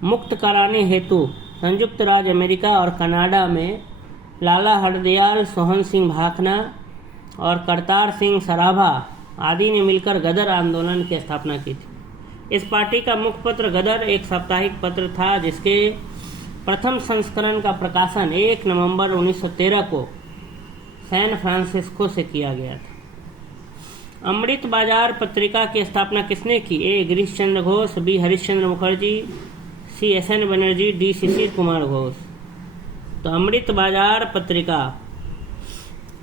मुक्त कराने हेतु संयुक्त राज्य अमेरिका और कनाडा में लाला हरदयाल, सोहन सिंह भाखना और करतार सिंह सराभा आदि ने मिलकर गदर आंदोलन की स्थापना की थी। इस पार्टी का मुख्य पत्र गदर एक साप्ताहिक पत्र था जिसके प्रथम संस्करण का प्रकाशन 1 नवंबर 1913 को सैन फ्रांसिस्को से किया गया था। अमृत बाजार पत्रिका की स्थापना किसने की? ए गिरीश चंद्र घोष, बी हरिश्चंद्र मुखर्जी, सी एस.एन. बनर्जी, डी शिशिर कुमार घोष। तो अमृत बाजार पत्रिका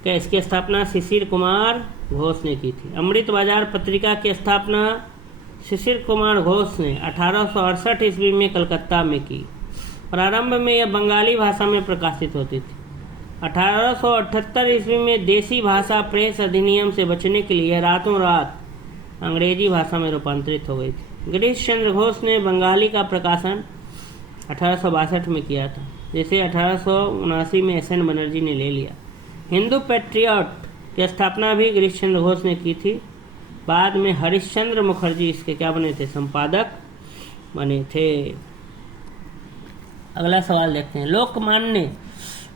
क्या इसकी स्थापना शिशिर कुमार घोष ने की थी। अमृत बाजार पत्रिका की स्थापना शिशिर कुमार घोष ने 1868 ईस्वी में कलकत्ता में की। प्रारंभ में यह बंगाली भाषा में प्रकाशित होती थी। 1878 ईस्वी में देसी भाषा प्रेस अधिनियम से बचने के लिए रातों रात अंग्रेजी भाषा में रूपांतरित हो गई थी। गिरीश चंद्र घोष ने बंगाली का प्रकाशन 1862 में किया था, जिसे 1879 में एस.एन. बनर्जी ने ले लिया। हिंदू पैट्रियट की स्थापना भी गिरीश चंद्र घोष ने की थी। बाद में हरिश्चंद्र मुखर्जी इसके क्या बने थे? संपादक बने थे। अगला सवाल देखते हैं। लोकमान्य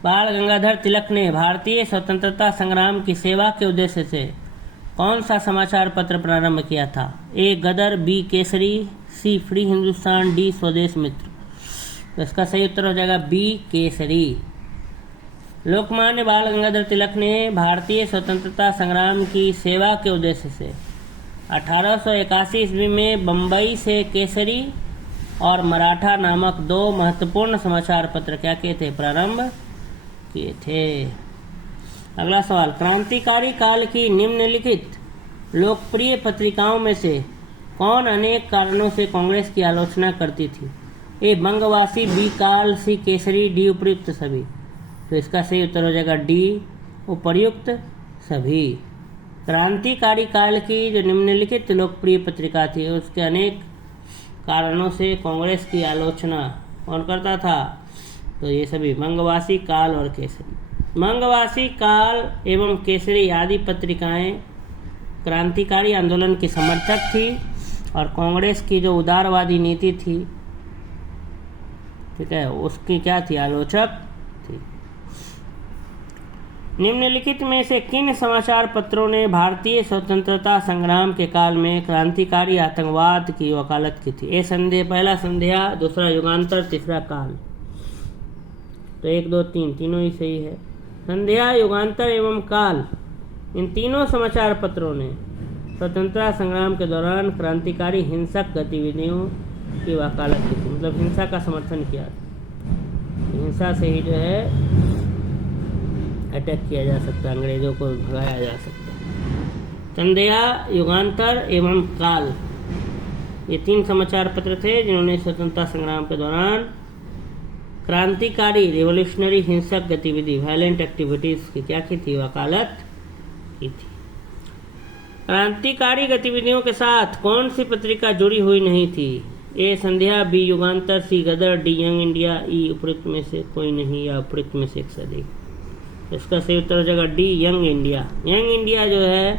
बाल गंगाधर तिलक ने भारतीय स्वतंत्रता संग्राम की सेवा के उद्देश्य से कौन सा समाचार पत्र प्रारंभ किया था? ए गदर, बी केसरी, सी फ्री हिंदुस्तान, डी स्वदेश मित्र। तो इसका सही उत्तर हो जाएगा बी केसरी। लोकमान्य बाल गंगाधर तिलक ने भारतीय स्वतंत्रता संग्राम की सेवा के उद्देश्य से 1881 ईस्वी में बम्बई से केसरी और मराठा नामक 2 महत्वपूर्ण समाचार पत्र क्या किए थे? प्रारंभ किए थे। अगला सवाल। क्रांतिकारी काल की निम्नलिखित लोकप्रिय पत्रिकाओं में से कौन अनेक कारणों से कांग्रेस की आलोचना करती थी? ए बंगवासी, बी काल, सी केसरी, डी उपर्युक्त सभी। तो इसका सही उत्तर हो जाएगा डी उपर्युक्त सभी। क्रांतिकारी काल की जो निम्नलिखित लोकप्रिय पत्रिका थी उसके अनेक कारणों से कांग्रेस की आलोचना कौन करता था? तो ये सभी बंगवासी, काल और केसरी। मंगवासी, काल एवं केसरी आदि पत्रिकाएं क्रांतिकारी आंदोलन की समर्थक थी और कांग्रेस की जो उदारवादी नीति थी, ठीक है, उसकी क्या थी, आलोचक थी। निम्नलिखित में से किन समाचार पत्रों ने भारतीय स्वतंत्रता संग्राम के काल में क्रांतिकारी आतंकवाद की वकालत की थी? पहला संध्या, दूसरा युगांतर, तीसरा काल। तो 1, 2, 3 तीनों ही सही है। संध्या, युगांतर एवं काल, इन तीनों समाचार पत्रों ने स्वतंत्रता संग्राम के दौरान क्रांतिकारी हिंसक गतिविधियों की वकालत की थी, मतलब हिंसा का समर्थन किया था। हिंसा से ही जो है अटैक किया जा सकता है, अंग्रेजों को भगाया जा सकता है। संध्या, युगांतर एवं काल, ये 3 समाचार पत्र थे जिन्होंने स्वतंत्रता संग्राम के दौरान क्रांतिकारी रिवोल्यूशनरी हिंसक गतिविधि, वायलेंट एक्टिविटीज की क्या की थी, वकालत की थी। क्रांतिकारी गतिविधियों के साथ कौन सी पत्रिका जुड़ी हुई नहीं थी? ए संध्या, बी युगांतर, सी गदर, डी यंग इंडिया, ई उपरोक्त में से कोई नहीं या उपरोक्त में से एक से अधिक। इसका सही उत्तर हो जाएगा D, young India. Young India जो है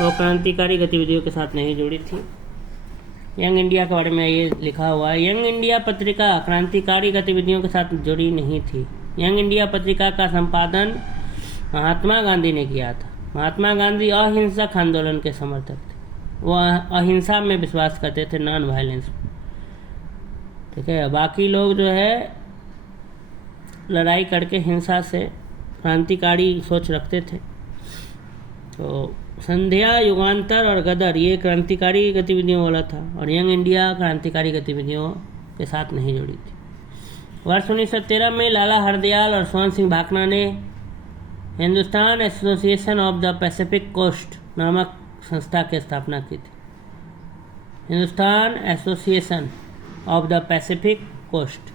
वो क्रांतिकारी गतिविधियों के साथ नहीं जुड़ी थी। यंग इंडिया के बारे में ये लिखा हुआ है, यंग इंडिया पत्रिका क्रांतिकारी गतिविधियों के साथ जुड़ी नहीं थी। यंग इंडिया पत्रिका का संपादन महात्मा गांधी ने किया था। महात्मा गांधी अहिंसक आंदोलन के समर्थक थे, वो अहिंसा में विश्वास करते थे, नॉन वायलेंस, ठीक है। बाकी लोग जो है लड़ाई करके हिंसा से क्रांतिकारी सोच रखते थे। तो संध्या, युगांतर और गदर ये क्रांतिकारी गतिविधियों वाला था और यंग इंडिया क्रांतिकारी गतिविधियों के साथ नहीं जुड़ी थी। वर्ष 1913 में लाला हरदयाल और स्वर्ण सिंह भाकना ने Hindustan association of the Pacific coast नामक संस्था की स्थापना की थी। Hindustan association of the Pacific coast,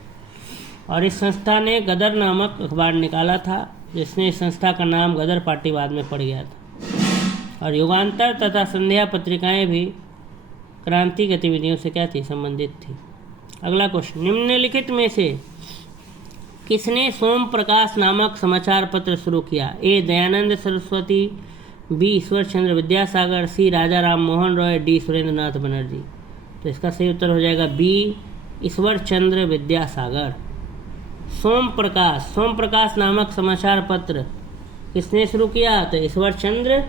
और इस संस्था ने गदर नामक अखबार निकाला था, जिसने इस संस्था का नाम गदर पार्टी बाद में पड़ गया था। और युगांतर तथा संध्या पत्रिकाएं भी क्रांति गतिविधियों से क्या थी, संबंधित थी। अगला क्वेश्चन, निम्नलिखित में से किसने सोम प्रकाश नामक समाचार पत्र शुरू किया? ए दयानंद सरस्वती, बी ईश्वर चंद्र विद्यासागर, सी राजा राम मोहन रॉय, डी सुरेंद्र नाथ बनर्जी। तो इसका सही उत्तर हो जाएगा बी, ईश्वर चंद्र विद्यासागर। सोम प्रकाश नामक समाचार पत्र किसने शुरू किया? तो ईश्वर चंद्र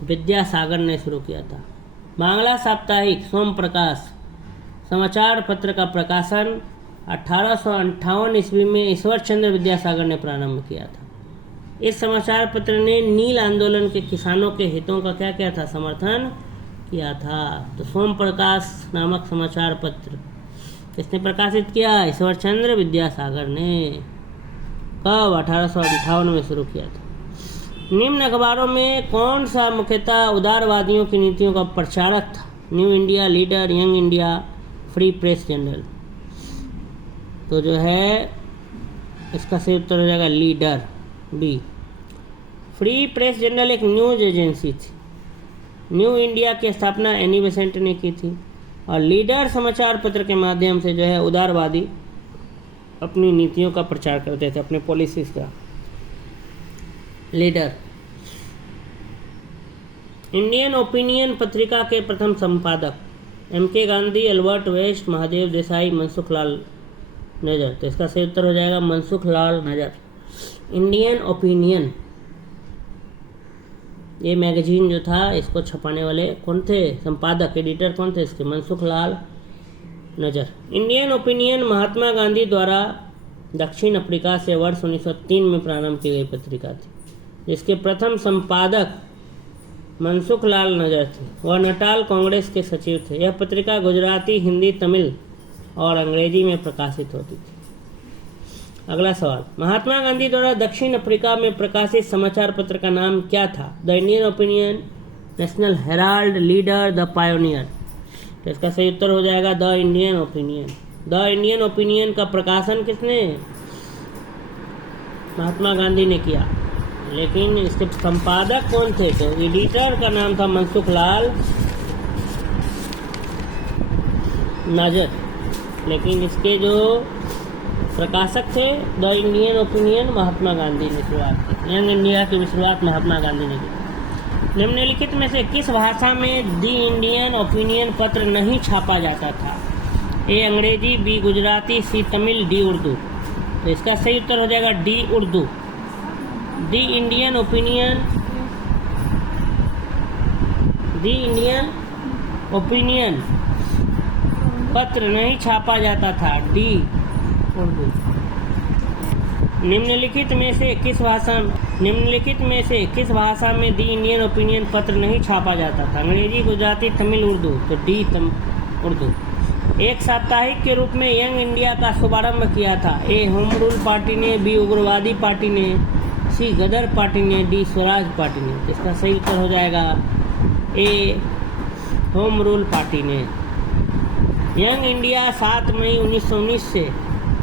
विद्यासागर ने शुरू किया था। बांग्ला साप्ताहिक सोम प्रकाश समाचार पत्र का प्रकाशन 1858 ईस्वी में ईश्वर चंद्र विद्यासागर ने प्रारंभ किया था। इस समाचार पत्र ने नील आंदोलन के किसानों के हितों का क्या किया था, समर्थन किया था। तो सोम प्रकाश नामक समाचार पत्र किसने प्रकाशित किया? ईश्वर चंद्र विद्यासागर ने। कब? 1858 में शुरू किया था। निम्न अखबारों में कौन सा मुख्यतः उदारवादियों की नीतियों का प्रचारक था? New India, leader, young India, free press journal. तो जो है इसका सही उत्तर हो जाएगा leader, B. Free press journal एक न्यूज एजेंसी थी। न्यू इंडिया की स्थापना एनी बेसेंट ने की थी और लीडर समाचार पत्र के माध्यम से जो है उदारवादी अपनी नीतियों का प्रचार करते थे, अपने पॉलिसीज का। लीडर। इंडियन ओपिनियन पत्रिका के प्रथम संपादक M K. Gandhi, Albert West, Mahadev Desai, Mansukh Lal Nazar. तो इसका सही उत्तर हो जाएगा मनसुख लाल नजर। इंडियन ओपिनियन ये मैगजीन जो था, इसको छपाने वाले कौन थे? संपादक, एडिटर कौन थे इसके? मनसुख लाल नजर। इंडियन ओपिनियन महात्मा गांधी द्वारा दक्षिण अफ्रीका से वर्ष 1903 में प्रारंभ की गई पत्रिका थी, जिसके प्रथम संपादक मनसुख लाल नजर थे। वह नटाल कांग्रेस के सचिव थे। यह पत्रिका गुजराती, हिंदी, तमिल और अंग्रेजी में प्रकाशित होती थी। अगला सवाल, महात्मा गांधी द्वारा दक्षिण अफ्रीका में प्रकाशित समाचार पत्र का नाम क्या था? The Indian opinion, national Herald, leader, the pioneer. तो इसका सही उत्तर हो जाएगा the Indian opinion. The Indian opinion का प्रकाशन किसने? महात्मा गांधी ने किया, लेकिन इसके संपादक कौन थे? तो एडिटर का नाम था मनसुख लाल नजर, लेकिन इसके जो प्रकाशक थे the Indian opinion, Mahatma Gandhi ने शुरुआत की। यंग इंडिया की शुरुआत महात्मा गांधी ने की। निम्नलिखित में से किस भाषा में दी इंडियन ओपिनियन पत्र नहीं छापा जाता था? ए अंग्रेजी, बी गुजराती, सी तमिल, डी उर्दू। तो इसका सही उत्तर हो जाएगा डी उर्दू। दी इंडियन ओपिनियन पत्र नहीं छापा जाता था, डी उर्दू। निम्नलिखित में से किस भाषा में दी इंडियन ओपिनियन पत्र नहीं छापा जाता था? अंग्रेजी, गुजराती, तमिल, उर्दू। तो डी उर्दू। एक साप्ताहिक के रूप में यंग इंडिया का शुभारंभ किया था? ए होम रूल पार्टी ने, बी उग्रवादी पार्टी ने, सी गदर पार्टी ने, डी स्वराज पार्टी ने। इसका सही उत्तर हो जाएगा ए होम रूल पार्टी ने। यंग इंडिया 7 मई 1919 से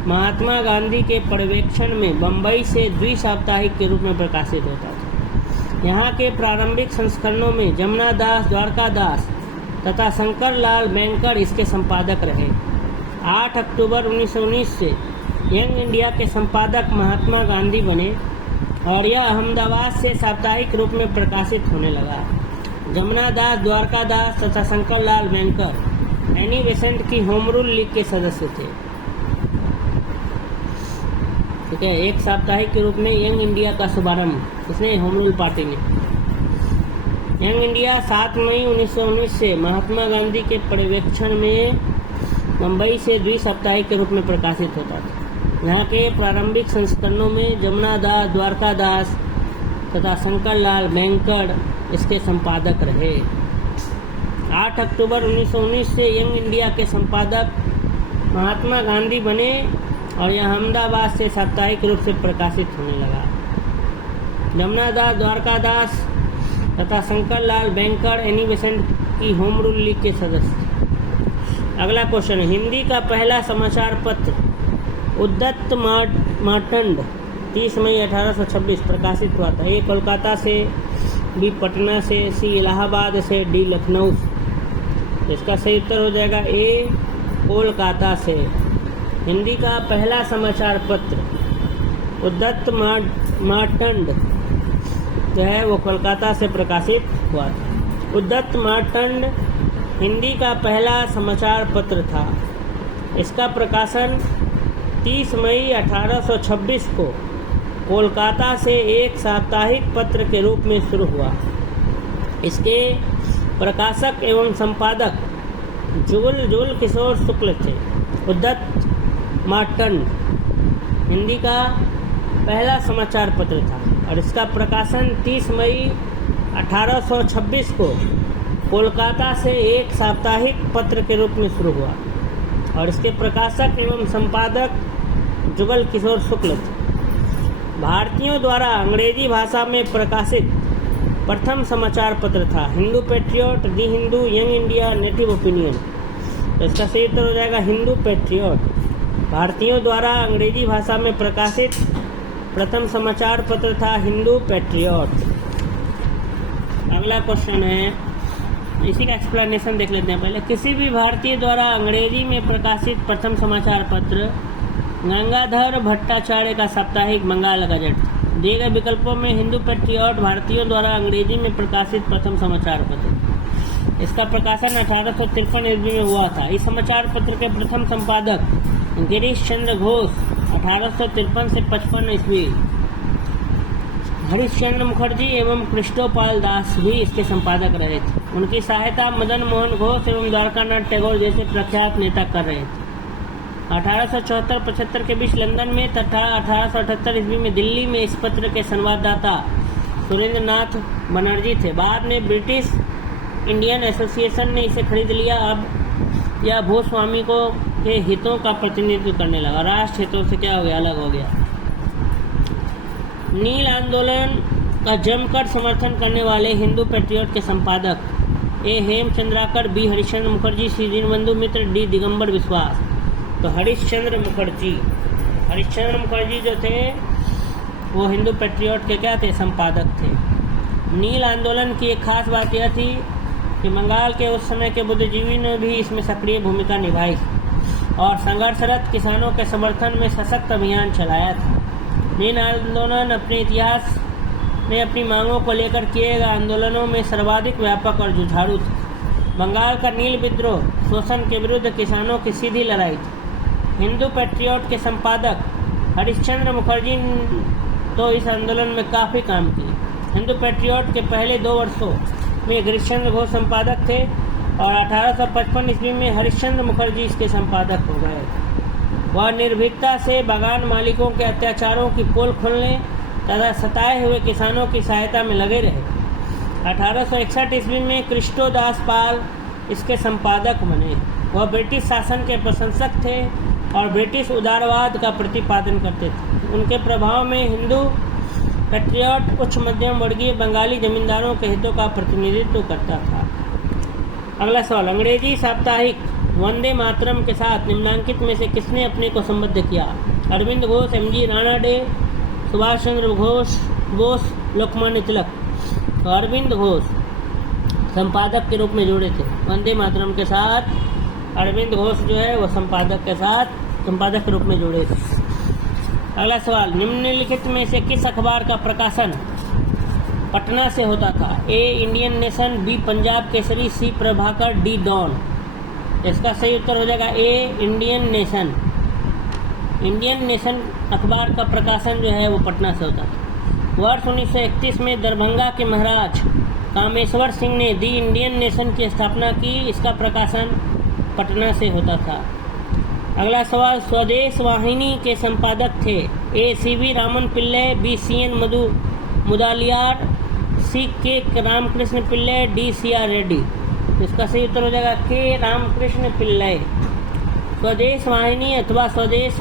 महात्मा गांधी के पर्यवेक्षण में बम्बई से द्विसाप्ताहिक के रूप में प्रकाशित होता था। यहाँ के प्रारंभिक संस्करणों में जमुना दास, द्वारका दास तथा शंकर लाल बैंकर इसके संपादक रहे। 8 अक्टूबर 1919 से यंग इंडिया के संपादक महात्मा गांधी बने और यह अहमदाबाद से साप्ताहिक रूप में प्रकाशित होने लगा। जमुना दास, द्वारका दास तथा Shankar Lal banker Annie Besant की होम रूल लीग के सदस्य थे। ठीक है, एक साप्ताहिक के रूप में यंग इंडिया का शुभारंभ इसने होम रूल पार्टी ने। यंग इंडिया 7 मई 1919 से महात्मा गांधी के पर्यवेक्षण में मुंबई से द्विसाप्ताहिक के रूप में प्रकाशित होता था। यहाँ के प्रारंभिक संस्करणों में जमुना दास, द्वारका दास तथा शंकर लाल बैंकर इसके संपादक रहे। 8 अक्टूबर 1919 से यंग इंडिया के संपादक महात्मा गांधी बने और यह अहमदाबाद से साप्ताहिक रूप से प्रकाशित होने लगा। जमुना दास, द्वारका दास तथा Shankar Lal banker Annie Besant की होम रूल लीग के सदस्य। अगला क्वेश्चन है, हिंदी का पहला समाचार पत्र उद्दत मार्तंड 30 मई 1826 प्रकाशित हुआ था। ए कोलकाता से, बी पटना से, सी इलाहाबाद से, डी लखनऊ से। इसका सही उत्तर हो जाएगा ए कोलकाता से। हिंदी का पहला समाचार पत्र उद्दत मार्तंड जो है वो कोलकाता से प्रकाशित हुआ था। उद्दत मार्तंड हिंदी का पहला समाचार पत्र था। इसका प्रकाशन 30 मई 1826 को कोलकाता से एक साप्ताहिक पत्र के रूप में शुरू हुआ। इसके प्रकाशक एवं संपादक जुगल किशोर शुक्ल थे। उद्दत मार्तंड हिंदी का पहला समाचार पत्र था और इसका प्रकाशन 30 मई 1826 को कोलकाता से एक साप्ताहिक पत्र के रूप में शुरू हुआ और इसके प्रकाशक एवं संपादक जुगल किशोर शुक्ल थे। भारतीयों द्वारा अंग्रेजी भाषा में प्रकाशित प्रथम समाचार पत्र था Hindu patriot, the Hindu, young India, native opinion. तो इसका सही उत्तर हो जाएगा हिंदू पैट्रियट। भारतीयों द्वारा अंग्रेजी भाषा में प्रकाशित प्रथम समाचार पत्र था हिंदू पैट्रियट। अगला क्वेश्चन है, इसी का एक्सप्लेनेशन देख लेते हैं पहले। किसी भी भारतीय द्वारा अंग्रेजी में प्रकाशित प्रथम समाचार पत्र गंगाधर भट्टाचार्य का साप्ताहिक बंगाल गजट। दिए गए विकल्पों में हिंदू पैट्रियट भारतीयों द्वारा अंग्रेजी में प्रकाशित प्रथम समाचार पत्र। इसका प्रकाशन 1853 ईस्वी में हुआ था। इस समाचार पत्र के प्रथम संपादक गिरीश चंद्र घोष 1853 से 55 ईस्वी। हरिश्चंद्र मुखर्जी एवं कृष्णोपाल दास भी इसके संपादक रहे थे। उनकी सहायता मदन मोहन घोष एवं द्वारकानाथ टैगोर जैसे प्रख्यात नेता कर रहे थे। 1874-75 के बीच लंदन में तथा 1878 ईस्वी में दिल्ली में इस पत्र के संवाददाता सुरेंद्र नाथ बनर्जी थे। बाद में ब्रिटिश इंडियन एसोसिएशन ने इसे खरीद लिया। अब यह भूस्वामी को के हितों का प्रतिनिधित्व करने लगा, राष्ट्र हितों से क्या हो गया, अलग हो गया। नील आंदोलन का जमकर समर्थन करने वाले हिंदू पैट्रियट के संपादक ए हेमचंद्राकर, बी हरिश्चंद्र मुखर्जी, सी दीनबंधु मित्र, डी दिगंबर विश्वास। तो हरिश्चंद्र मुखर्जी जो थे वो हिंदू पैट्रियट के क्या थे, संपादक थे। नील आंदोलन की एक खास बात यह थी कि बंगाल के उस समय के बुद्धिजीवी ने भी इसमें सक्रिय भूमिका निभाई। और संघर्षरत किसानों के समर्थन में सशक्त अभियान चलाया था। इन आंदोलन अपने इतिहास में अपनी मांगों को लेकर किए गए आंदोलनों में सर्वाधिक व्यापक और जुझारू थे। बंगाल का नील विद्रोह शोषण के विरुद्ध किसानों की सीधी लड़ाई थी। हिंदू पैट्रियट के संपादक हरिश्चंद्र मुखर्जी तो इस आंदोलन में काफ़ी काम किए। हिंदू पैट्रियट के पहले 2 वर्षों में गिरीशचंद्र घोष संपादक थे और 1855 ईस्वी में हरिश्चंद्र मुखर्जी इसके संपादक हो गए। वह निर्भीकता से बागान मालिकों के अत्याचारों की पोल खोलने तथा सताए हुए किसानों की सहायता में लगे रहे। 1861 ईस्वी में कृष्णोदास पाल इसके संपादक बने। वह ब्रिटिश शासन के प्रशंसक थे और ब्रिटिश उदारवाद का प्रतिपादन करते थे। उनके प्रभाव में हिंदू पैट्रियट उच्च मध्यम वर्गीय बंगाली जमींदारों के हितों का प्रतिनिधित्व करता था। अगला सवाल, अंग्रेजी साप्ताहिक वंदे मातरम के साथ निम्नांकित में से किसने अपने को संबद्ध किया? अरविंद घोष, एम.जी. राणा डे, सुभाष चंद्र बोस, लोकमान्य तिलक। तो अरविंद घोष संपादक के रूप में जुड़े थे वंदे मातरम के साथ। अरविंद घोष जो है वो संपादक के रूप में जुड़े थे। अगला सवाल, निम्नलिखित में से किस अखबार का प्रकाशन पटना से होता था? A. Indian nation, B. Punjab Kesari, C. Prabhakar, D. Dawn. इसका सही उत्तर हो जाएगा A. Indian nation. Indian nation अखबार का प्रकाशन जो है वो पटना से होता था। वर्ष 1931 में दरभंगा के महाराज कामेश्वर सिंह ने दी इंडियन नेशन की स्थापना की। इसका प्रकाशन पटना से होता था। अगला सवाल, स्वदेश वाहिनी के संपादक थे? ए. सी.वी. रामन पिल्ले, बी. सी.एन. मुदालियार, सी. के. रामकृष्ण पिल्ले, डी. सी.आर. रेड्डी। इसका सही उत्तर हो जाएगा के. रामकृष्ण पिल्ले। स्वदेश वाहिनी अथवा स्वदेश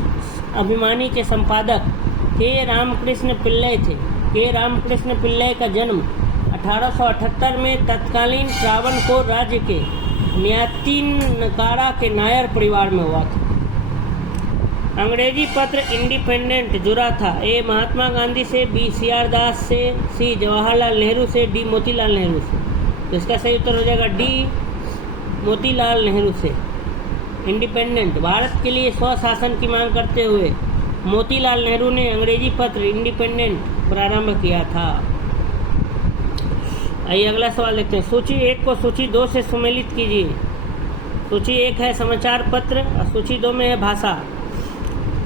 अभिमानी के संपादक के. रामकृष्ण पिल्ले थे। के. रामकृष्ण पिल्ले का जन्म 1878 में तत्कालीन त्रावणकोर राज्य के न्यातिनकारा के नायर परिवार में हुआ था। अंग्रेजी पत्र इंडिपेंडेंट जुड़ा था? ए. महात्मा गांधी से, बी. सी.आर. दास से, सी. जवाहरलाल नेहरू से, डी. मोतीलाल नेहरू से। तो इसका सही उत्तर हो जाएगा डी. मोतीलाल नेहरू से। इंडिपेंडेंट भारत के लिए स्वशासन की मांग करते हुए मोतीलाल नेहरू ने अंग्रेजी पत्र इंडिपेंडेंट प्रारंभ किया था। आइए अगला सवाल देखते हैं। सूची 1 को सूची 2 से सुमेलित कीजिए। सूची 1 है समाचार पत्र और सूची 2 में है भाषा।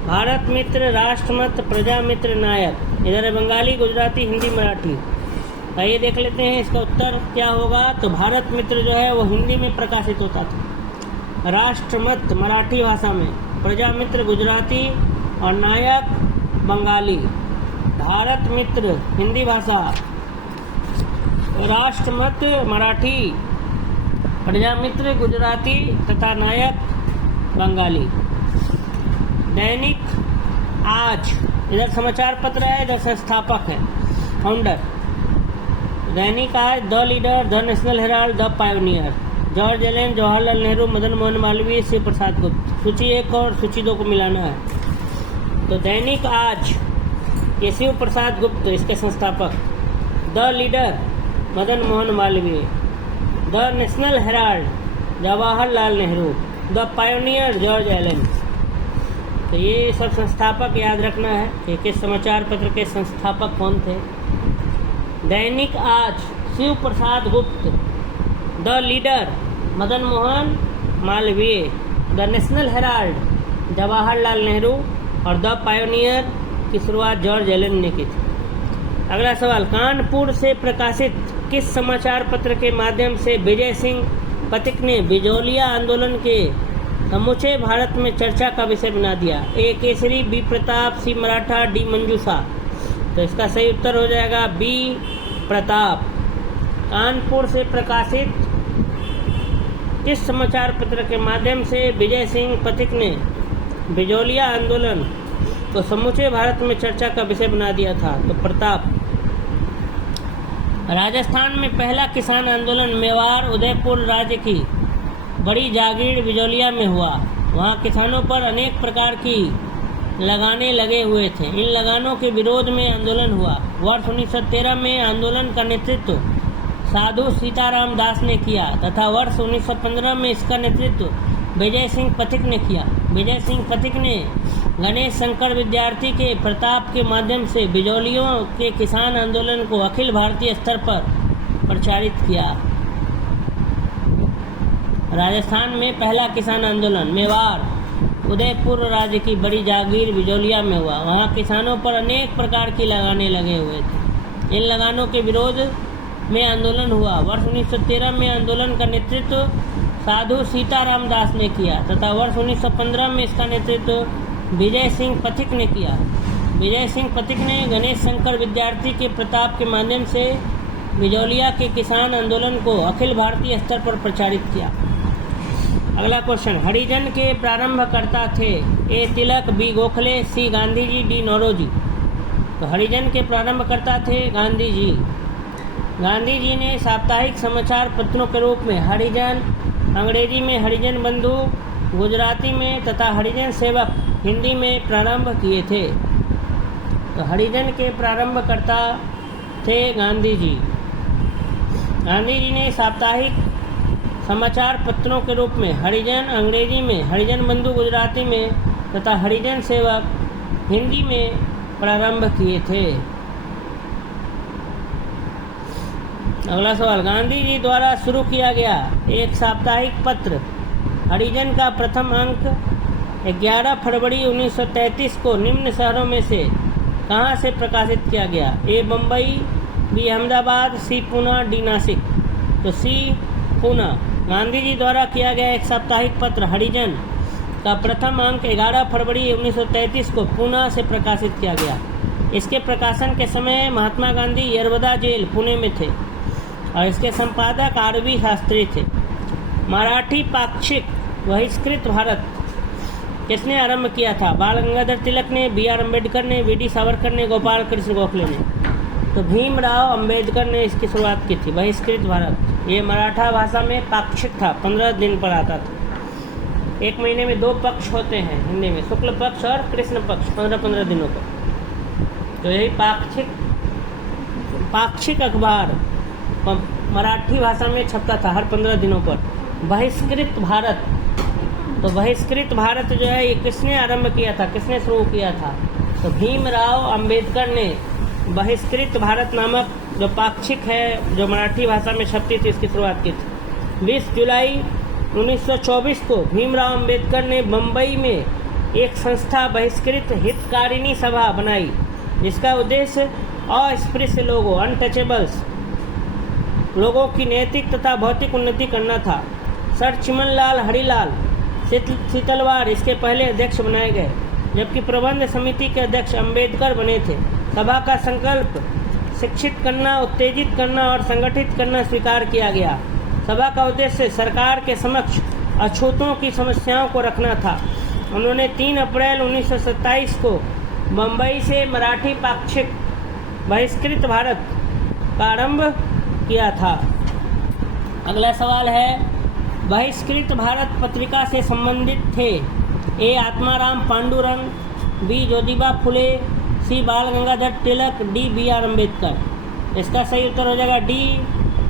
भारत मित्र, राष्ट्रमत, प्रजा मित्र, नायक। इधर है बंगाली, गुजराती, हिंदी, मराठी। आइए देख लेते हैं इसका उत्तर क्या होगा। तो भारत मित्र जो है वो हिंदी में प्रकाशित होता था, राष्ट्रमत मराठी भाषा में, प्रजा मित्र गुजराती और नायक बंगाली। भारत मित्र हिंदी भाषा, राष्ट्रमत मराठी, प्रजा मित्र गुजराती तथा नायक बंगाली। दैनिक आज इधर समाचार पत्र है, इधर संस्थापक है, founder. Dainik Aaj, the leader, the national herald, the pioneer. George Allen, Jawaharlal Nehru, Madan Mohan Malviya, Shiv Prasad Gupt. सूची 1 और सूची 2 को मिलाना है। तो दैनिक आज ये शिव प्रसाद गुप्त इसके संस्थापक। The leader Madan Mohan Malviya, the national herald Jawaharlal Nehru, the pioneer George Allen. तो ये सब संस्थापक याद रखना है कि किस समाचार पत्र के संस्थापक कौन थे। दैनिक आज शिव प्रसाद गुप्त, the leader Madan Mohan Malviya, the national herald Jawaharlal Nehru और द पायोनियर की शुरुआत जॉर्ज एलन ने की थी। अगला सवाल, कानपुर से प्रकाशित किस समाचार पत्र के माध्यम से विजय सिंह पथिक ने बिजौलिया आंदोलन के समूचे भारत में चर्चा का विषय बना दिया? ए. केसरी, बी. प्रताप, सी. मराठा, डी. मंजूषा। तो इसका सही उत्तर हो जाएगा बी. प्रताप। कानपुर से प्रकाशित किस समाचार पत्र के माध्यम से विजय सिंह पथिक ने बिजौलिया आंदोलन को समूचे भारत में चर्चा का विषय बना दिया था? तो प्रताप। राजस्थान में पहला किसान आंदोलन मेवाड़ उदयपुर राज्य की बड़ी जागीर बिजौलिया में हुआ। वहाँ किसानों पर अनेक प्रकार की लगाने लगे हुए थे। इन लगानों के विरोध में आंदोलन हुआ। वर्ष 1913 में आंदोलन का नेतृत्व साधु सीताराम दास ने किया तथा वर्ष 1915 में इसका नेतृत्व विजय सिंह पथिक ने किया। विजय सिंह पथिक ने गणेश शंकर विद्यार्थी के प्रताप के माध्यम से बिजौलियों के किसान आंदोलन को अखिल भारतीय स्तर पर प्रचारित किया। राजस्थान में पहला किसान आंदोलन मेवाड़ उदयपुर राज्य की बड़ी जागीर बिजौलिया में हुआ। वहाँ किसानों पर अनेक प्रकार की लगाने लगे हुए थे। इन लगानों के विरोध में आंदोलन हुआ। वर्ष 1913 में आंदोलन का नेतृत्व साधु सीताराम दास ने किया तथा वर्ष 1915 में इसका नेतृत्व विजय सिंह पथिक ने किया। विजय सिंह पथिक ने गणेश शंकर विद्यार्थी के प्रताप के माध्यम से बिजौलिया के किसान आंदोलन को अखिल भारतीय स्तर पर प्रचारित किया। अगला क्वेश्चन, हरिजन के प्रारंभकर्ता थे ए तिलक, बी गोखले, सी गांधी जी, डी नौरोजी। तो हरिजन के प्रारंभकर्ता थे गांधी जी। गांधी जी ने साप्ताहिक समाचार पत्रों के रूप में हरिजन, अंग्रेजी में हरिजन बंधु, गुजराती में तथा हरिजन सेवक हिंदी में प्रारंभ किए थे। तो हरिजन के प्रारंभकर्ता थे गांधी जी। गांधी जी ने साप्ताहिक समाचार पत्रों के रूप में हरिजन, अंग्रेजी में हरिजन बंधु, गुजराती में तथा हरिजन सेवक हिंदी में प्रारंभ किए थे। अगला सवाल, गांधी जी द्वारा शुरू किया गया एक साप्ताहिक पत्र हरिजन का प्रथम अंक 11 फरवरी 1933 को निम्न शहरों में से कहाँ से प्रकाशित किया गया? ए बम्बई, बी अहमदाबाद, सी पूना, डी नासिक। तो सी पूना। गांधी जी द्वारा किया गया एक साप्ताहिक पत्र हरिजन का प्रथम अंक 11 फरवरी 1933 को पूना से प्रकाशित किया गया। इसके प्रकाशन के समय महात्मा गांधी यरवदा जेल पुणे में थे और इसके संपादक आर.वी. शास्त्री थे। मराठी पाक्षिक बहिष्कृत भारत किसने आरंभ किया था? बाल गंगाधर तिलक ने, बी.आर. अम्बेडकर ने, वी.डी. सावरकर ने, गोपाल कृष्ण गोखले ने। तो भीमराव अम्बेडकर ने इसकी शुरुआत की थी। बहिष्कृत भारत ये मराठा भाषा में पाक्षिक था, 15 दिन पर आता था। एक महीने में 2 पक्ष होते हैं हिंदी में, शुक्ल पक्ष और कृष्ण पक्ष, 15-15 दिनों पर। तो यही पाक्षिक अखबार मराठी भाषा में छपता था हर 15 दिनों पर। बहिष्कृत भारत, तो बहिष्कृत भारत जो है ये किसने आरंभ किया था, किसने शुरू किया था? तो भीमराव अम्बेडकर ने बहिष्कृत भारत नामक जो पाक्षिक है जो मराठी भाषा में छपती थी इसकी शुरुआत की थी। 20 जुलाई 1924 को भीमराव अम्बेडकर ने बम्बई में एक संस्था बहिष्कृत हितकारिणी सभा बनाई जिसका उद्देश्य अस्पृश्य लोगों, अनटचेबल्स लोगों की नैतिक तथा भौतिक उन्नति करना था। सर चिमनलाल हरिलाल शीतलवार इसके पहले अध्यक्ष बनाए गए जबकि प्रबंध समिति के अध्यक्ष अम्बेडकर बने थे। सभा का संकल्प शिक्षित करना, उत्तेजित करना और संगठित करना स्वीकार किया गया। सभा का उद्देश्य सरकार के समक्ष अछूतों की समस्याओं को रखना था। उन्होंने 3 अप्रैल 1927 को बम्बई से मराठी पाक्षिक बहिष्कृत भारत का आरंभ किया था। अगला सवाल है, बहिष्कृत भारत पत्रिका से संबंधित थे ए आत्माराम पांडुरंग, बी ज्योतिबा फुले, सी बाल गंगाधर तिलक, डी बी.आर. अम्बेडकर। इसका सही उत्तर हो जाएगा डी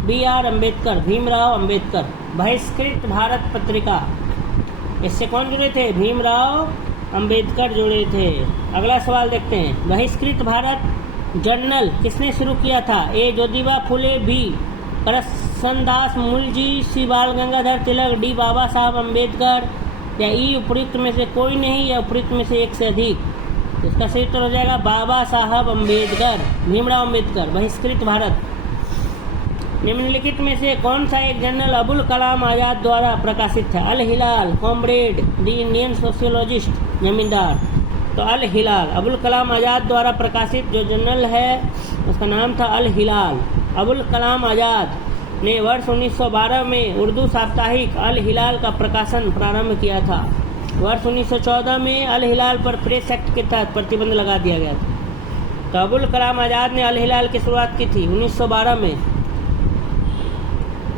बी.आर. अम्बेडकर, भीमराव अम्बेडकर। बहिष्कृत भारत पत्रिका, इससे कौन जुड़े थे? भीमराव अम्बेडकर जुड़े थे। अगला सवाल देखते हैं, बहिष्कृत भारत जर्नल किसने शुरू किया था? ए ज्योतिबा फुले, बी करसनदास मुलजी, सी बाल गंगाधर तिलक, डी बाबा साहब अम्बेडकर, या ई उपयुक्त में से कोई नहीं या उपयुक्त में से एक से अधिक। इसका सही उत्तर हो जाएगा बाबा साहब अम्बेडकर, भीमराव अम्बेडकर। बहिष्कृत भारत निम्नलिखित में से कौन सा एक जर्नल अबुल कलाम आजाद द्वारा प्रकाशित था? अल हिलाल, कॉमरेड, दी इंडियन सोशियोलॉजिस्ट, जमींदार। तो अल हिलाल अबुल कलाम आजाद द्वारा प्रकाशित जो जर्नल है उसका नाम था अल हिलाल। अबुल कलाम आजाद ने वर्ष 1912 में उर्दू साप्ताहिक अल हिलाल का प्रकाशन प्रारंभ किया था। वर्ष 1914 में अल हिलाल पर प्रेस एक्ट के तहत प्रतिबंध लगा दिया गया था। तो अबुल कलाम आजाद ने अल हिलाल की शुरुआत की थी 1912 में।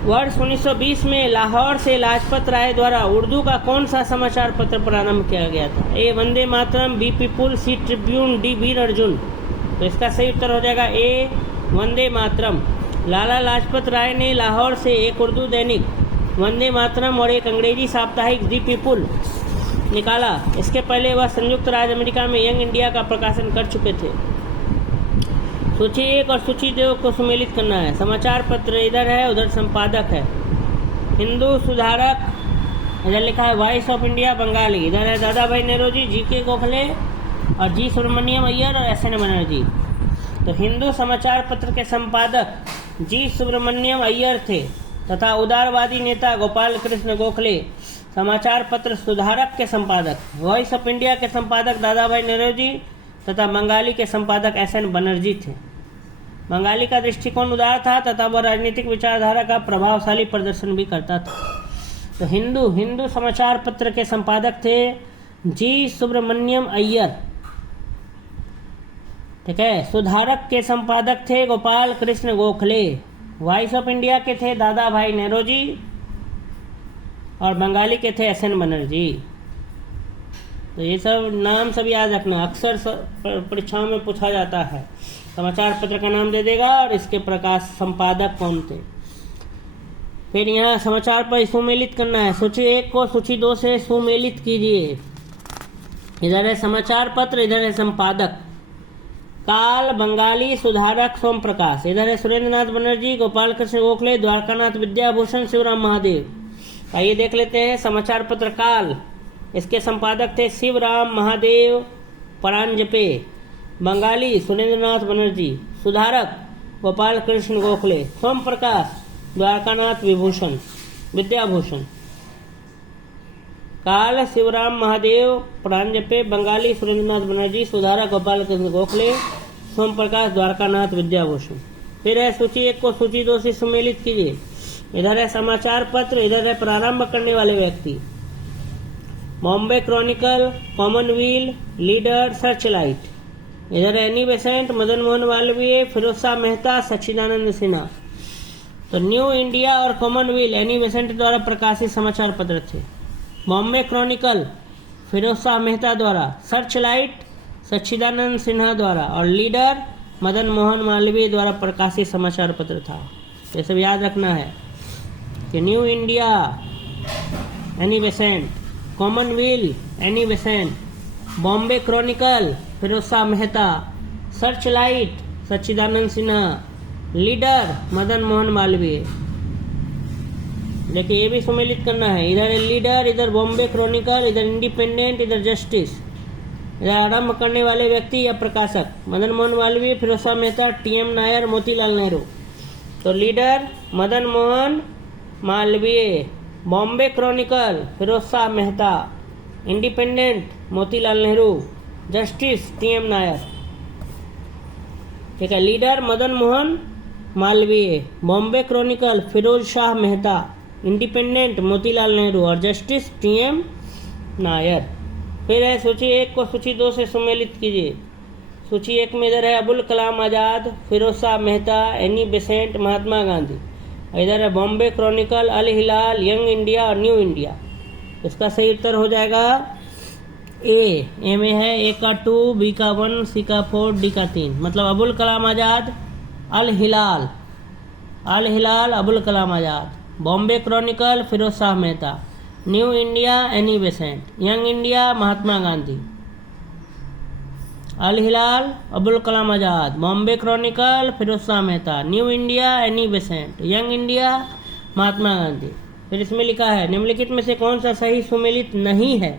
वर्ष 1920 में लाहौर से लाजपत राय द्वारा उर्दू का कौन सा समाचार पत्र प्रारंभ किया गया था? ए वंदे मातरम, बी पीपुल, सी ट्रिब्यून, डी वीर अर्जुन। तो इसका सही उत्तर हो जाएगा ए वंदे मातरम। लाला लाजपत राय ने लाहौर से एक उर्दू दैनिक वंदे मातरम और एक अंग्रेजी साप्ताहिक दी पीपुल निकाला। इसके पहले वह संयुक्त राज्य अमेरिका में यंग इंडिया का प्रकाशन कर चुके थे। सूची 1 और सूची 2 को सुमेलित करना है। समाचार पत्र इधर है, उधर संपादक है। हिंदू सुधारक इधर लिखा है वॉइस ऑफ इंडिया बंगाली, इधर है दादा भाई नेहरू जी के गोखले और जी सुब्रमण्यम अय्यर और एस एन बनर्जी। तो हिंदू समाचार पत्र के संपादक जी सुब्रमण्यम अय्यर थे तथा उदारवादी नेता गोपाल कृष्ण गोखले समाचार पत्र सुधारक के संपादक। वॉइस ऑफ इंडिया के संपादक दादा भाई नेहरू जी तथा बंगाली के संपादक एस एन बनर्जी थे। बंगाली का दृष्टिकोण उदार था तथा वह राजनीतिक विचारधारा का प्रभावशाली प्रदर्शन भी करता था। तो हिंदू समाचार पत्र के संपादक थे जी सुब्रमण्यम अय्यर, ठीक है। सुधारक के संपादक थे Gopal Krishna Gokhale. Voice of India के थे दादा भाई नेहरू जी और बंगाली के थे एस एन बनर्जी। तो ये सब नाम सब याद रखना, अक्सर परीक्षाओं में पूछा जाता है। समाचार पत्र का नाम दे देगा और इसके प्रकाश संपादक कौन थे। फिर यहाँ समाचार पर सुमेलित करना है। सूची 1 को सूची 2 से सुमेलित कीजिए। इधर है समाचार पत्र, इधर है संपादक। काल बंगाली सुधारक सोम प्रकाश, इधर है सुरेंद्र नाथ बनर्जी, गोपाल कृष्ण गोखले, द्वारकानाथ विद्याभूषण, शिवराम महादेव। आइए देख लेते हैं समाचार पत्र काल। इसके संपादक थे शिवराम महादेव परांजपे। बंगाली सुरेंद्र नाथ बनर्जी। सुधारक गोपाल कृष्ण गोखले। सोम प्रकाश द्वारकानाथ विद्याभूषण। काल शिवराम महादेव परांजपे, बंगाली सुरेंद्रनाथ बनर्जी, सुधारक गोपाल कृष्ण गोखले, सोम प्रकाश द्वारकानाथ विद्याभूषण। फिर है सूची 1 को सूची 2 से सुमेलित कीजिए। इधर है समाचार पत्र, इधर है प्रारंभ करने वाले व्यक्ति। Bombay Chronicle, Commonwealth, leader, Searchlight. इधर है एनी बेसेंट, मदन मोहन मालवीय, फिरोज शाह मेहता, सच्चिदानंद सिन्हा। तो न्यू इंडिया और कॉमनवेल्थ एनी बेसेंट द्वारा प्रकाशित समाचार पत्र थे। बॉम्बे क्रॉनिकल फिरोज शाह मेहता द्वारा, सर्चलाइट सच्चिदानंद सिन्हा द्वारा और लीडर मदन मोहन मालवीय द्वारा प्रकाशित समाचार पत्र था। ये सब याद रखना है कि new India Annie Besant, commonwealth Annie Besant, Bombay chronicle Firoz Shah Mehta, searchlight Sachchidanand Sinha, leader Madan Mohan Malviya. देखिए ये भी सुमेलित करना है। इधर लीडर, इधर बॉम्बे क्रॉनिकल, इधर इंडिपेंडेंट, इधर जस्टिस। इधर आरंभ करने वाले व्यक्ति या प्रकाशक मदन मोहन मालवीय, फिरोज शाह मेहता, टीएम नायर, मोतीलाल नेहरू। तो leader Madan Mohan Malviya, Bombay chronicle Firoz Shah Mehta, independent Motilal Nehru, justice TM Nair, ठीक है। Leader Madan Mohan Malviya, Bombay chronicle Firoz Shah Mehta, independent Motilal Nehru और जस्टिस टीएम नायर। फिर है सूची 1 को सूची 2 से सुमेलित कीजिए। सूची 1 में इधर है अबुल कलाम आज़ाद, फिरोज शाह मेहता, एनी बेसेंट, महात्मा गांधी। इधर है बॉम्बे क्रॉनिकल, अल हिलाल, यंग इंडिया और न्यू इंडिया। इसका सही उत्तर हो जाएगा ए में है ए का 2, बी का 1, सी का 4, डी का 3। मतलब Abul Kalam Azad, Al Hilal Abul Kalam Azad, Bombay chronicle Firoz Shah Mehta, new India Annie Besant, young India Mahatma Gandhi. Al Hilal Abul Kalam Azad, Bombay chronicle Firoz Shah Mehta, new India Annie Besant, young India Mahatma Gandhi. फिर इसमें लिखा है निम्नलिखित में से कौन सा सही सुमेलित नहीं है।